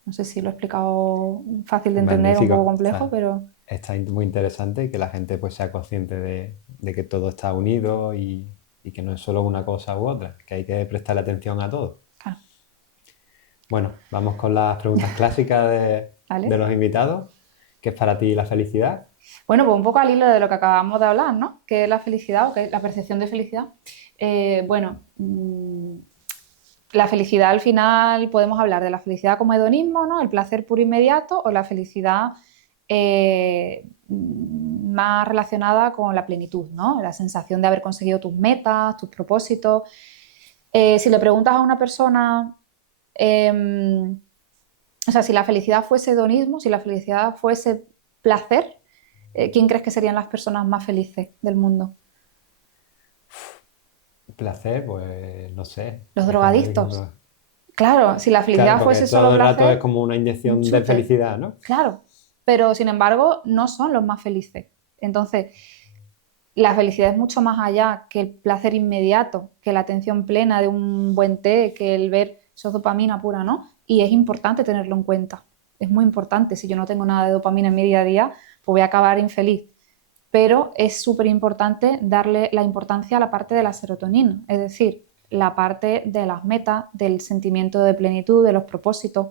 No sé si lo he explicado fácil de entender, un poco Magnífico. complejo, pero Está muy interesante que la gente pues sea consciente de que todo está unido y que no es solo una cosa u otra, que hay que prestarle atención a todo. claro, Bueno, vamos con las preguntas clásicas de ¿vale? los invitados. ¿Qué es para ti la felicidad? Bueno, pues un poco al hilo de lo que acabamos de hablar, ¿no? ¿Qué es la felicidad o qué es la percepción de felicidad? Bueno, la felicidad al final podemos hablar de la felicidad como hedonismo, ¿no? El placer puro inmediato o la felicidad más relacionada con la plenitud, ¿no? La sensación de haber conseguido tus metas, tus propósitos. Si le preguntas a una persona, eh, o sea, si la felicidad fuese hedonismo, si la felicidad fuese placer, ¿quién crees que serían las personas más felices del mundo? Placer, pues no sé. Los Déjame drogadictos. decirlo. Claro, si la Claro, felicidad porque fuese solo todo el rato es placer, como una un inyección de chute. felicidad, ¿no? Claro, pero sin embargo no son los más felices. Entonces, la felicidad es mucho más allá que el placer inmediato, que la atención plena de un buen té, que el ver, eso es dopamina pura, ¿no? Y es importante tenerlo en cuenta. Es muy importante. Si yo no tengo nada de dopamina en mi día a día, pues voy a acabar infeliz. Pero es súper importante darle la importancia a la parte de la serotonina, es decir, la parte de las metas, del sentimiento de plenitud, de los propósitos.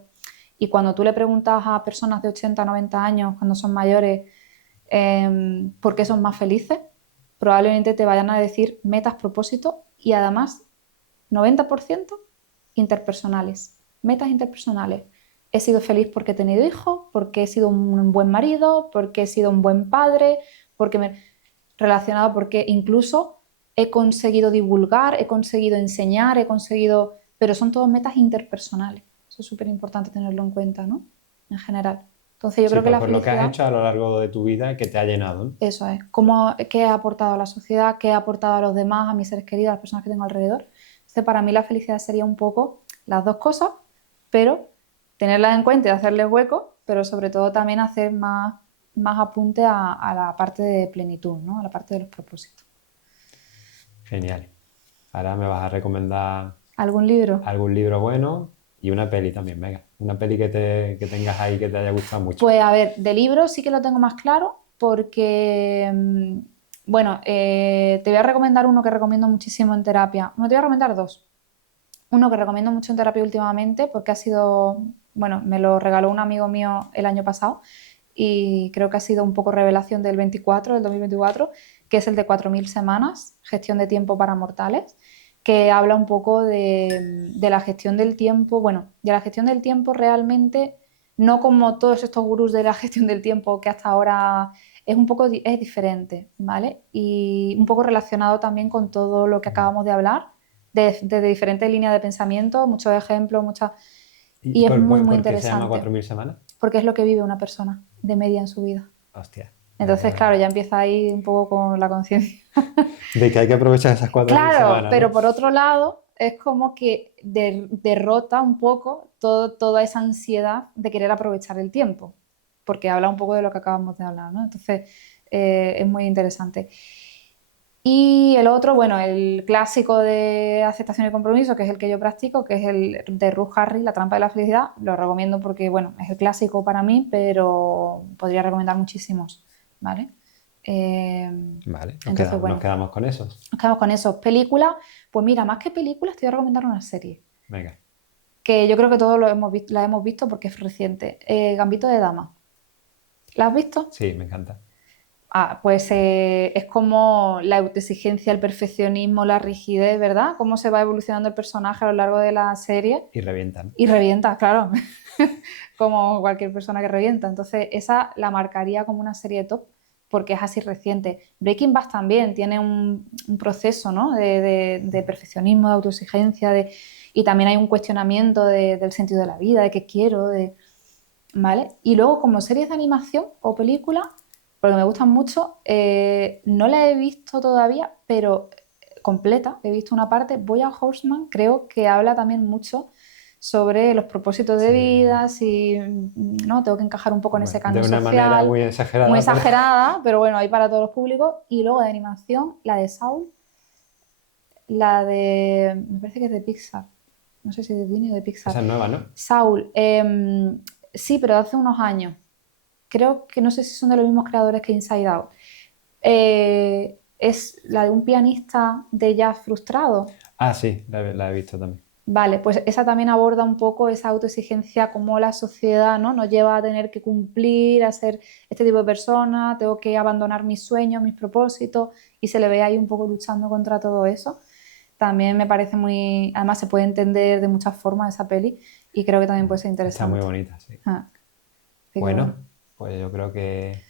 Y cuando tú le preguntas a personas de 80, 90 años, cuando son mayores, por qué son más felices, probablemente te vayan a decir metas, propósitos y además 90% interpersonales, metas interpersonales. He sido feliz porque he tenido hijos, porque he sido un buen marido, porque he sido un buen padre, porque relacionado porque incluso he conseguido divulgar, he conseguido enseñar, he conseguido, pero son todas metas interpersonales. Eso es súper importante tenerlo en cuenta, ¿no? En general. Entonces yo Sí, creo que pues la por lo que has felicidad, hecho a lo largo de tu vida que te ha llenado, ¿no? eso es, qué he aportado a la sociedad, qué he aportado a los demás, a mis seres queridos, a las personas que tengo alrededor. Entonces para mí la felicidad sería un poco las dos cosas, pero tenerlas en cuenta y hacerles hueco, pero sobre todo también hacer más apunte a la parte de plenitud, ¿no? A la parte de los propósitos. Genial. Ahora me vas a recomendar ¿Algún libro? algún libro bueno y una peli también, venga. Una peli que tengas ahí que te haya gustado mucho. Pues a ver, de libros sí que lo tengo más claro porque, bueno, te voy a recomendar uno que recomiendo muchísimo en terapia. No, te voy a recomendar dos. Uno que recomiendo mucho en terapia últimamente porque ha sido, bueno, me lo regaló un amigo mío el año pasado y creo que ha sido un poco revelación del 2024, que es el de 4000 semanas, gestión de tiempo para mortales, que habla un poco de la gestión del tiempo, bueno, de la gestión del tiempo realmente, no como todos estos gurús de la gestión del tiempo que hasta ahora es un poco es diferente, ¿vale? Y un poco relacionado también con todo lo que acabamos de hablar, de diferentes líneas de pensamiento, muchos ejemplos, muchas... ¿Y Y es muy, muy por qué se llama interesante 4000 semanas? porque es lo que vive una persona de media en su vida. Hostia. Entonces, claro, ya empieza ahí un poco con la conciencia. De que hay que aprovechar esas 4000 Claro, semanas, ¿no? pero por otro lado, es como que derrota un poco toda esa ansiedad de querer aprovechar el tiempo, porque habla un poco de lo que acabamos de hablar, ¿no? Entonces, es muy interesante. Y el otro, bueno, el clásico de aceptación y compromiso, que es el que yo practico, que es el de Ruth Harris, La trampa de la felicidad. Lo recomiendo porque, bueno, es el clásico para mí, pero podría recomendar muchísimos, ¿vale? Vale, Entonces, bueno, nos quedamos con eso. nos quedamos con eso. Películas, pues mira, más que películas, te voy a recomendar una serie. Venga. Que yo creo que todos la hemos visto porque es reciente. Gambito de Dama. ¿La has visto? Sí, me encanta. Ah, pues es como la autoexigencia, el perfeccionismo, la rigidez, ¿verdad? Cómo se va evolucionando el personaje a lo largo de la serie. Y revientan. Y revienta, claro, como cualquier persona que revienta. Entonces, esa la marcaría como una serie top porque es así reciente. Breaking Bad también tiene un proceso, ¿no? de perfeccionismo, de autoexigencia, y también hay un cuestionamiento del sentido de la vida, de qué quiero, ¿vale? Y luego, como series de animación o películas, porque me gustan mucho, no la he visto todavía, pero completa, he visto una parte. BoJack Horseman creo que habla también mucho sobre los propósitos de Sí. vida, si no tengo que encajar un poco en ese Bueno, canon de una manera social, muy muy exagerada, pero exagerada, pero bueno, hay para todos los públicos. Y luego de animación, la de Saul, me parece que es de Pixar, no sé si de Disney o de Pixar. esa es nueva, ¿no? Saul, sí, pero hace unos años. Creo que no sé si son de los mismos creadores que Inside Out. Es la de un pianista de jazz frustrado. Ah, sí, la he visto también. Vale, pues esa también aborda un poco esa autoexigencia, cómo la sociedad, ¿no? nos lleva a tener que cumplir, a ser este tipo de persona, tengo que abandonar mis sueños, mis propósitos, y se le ve ahí un poco luchando contra todo eso. También me parece muy... Además se puede entender de muchas formas esa peli y creo que también puede ser Está muy interesante. bonita, sí. Ah, así que Bueno, bueno. pues yo creo que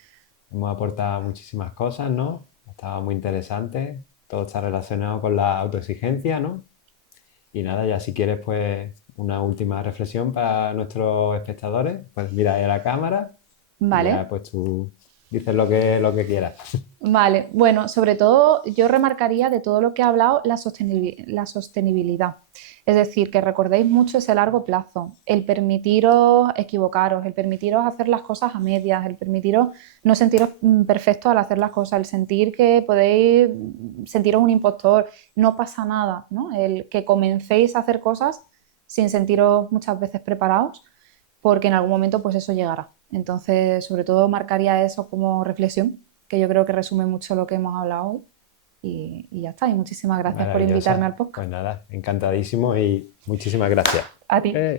hemos aportado muchísimas cosas, ¿no? Estaba muy interesante. Todo está relacionado con la autoexigencia, ¿no? Y nada, ya si quieres, pues una última reflexión para nuestros espectadores, pues mira ahí a la cámara y ya Vale. pues tú dices lo que quieras. Vale, bueno, sobre todo yo remarcaría de todo lo que he hablado la sostenibilidad. Es decir, que recordéis mucho ese largo plazo, el permitiros equivocaros, el permitiros hacer las cosas a medias, el permitiros no sentiros perfectos al hacer las cosas, el sentir que podéis sentiros un impostor, no pasa nada, ¿no? El que comencéis a hacer cosas sin sentiros muchas veces preparados, porque en algún momento pues eso llegará. Entonces, sobre todo marcaría eso como reflexión, que yo creo que resume mucho lo que hemos hablado hoy. Y ya está. Y muchísimas gracias por invitarme Maravillosa. al podcast. Pues nada, encantadísimo y muchísimas gracias. A ti. Eh.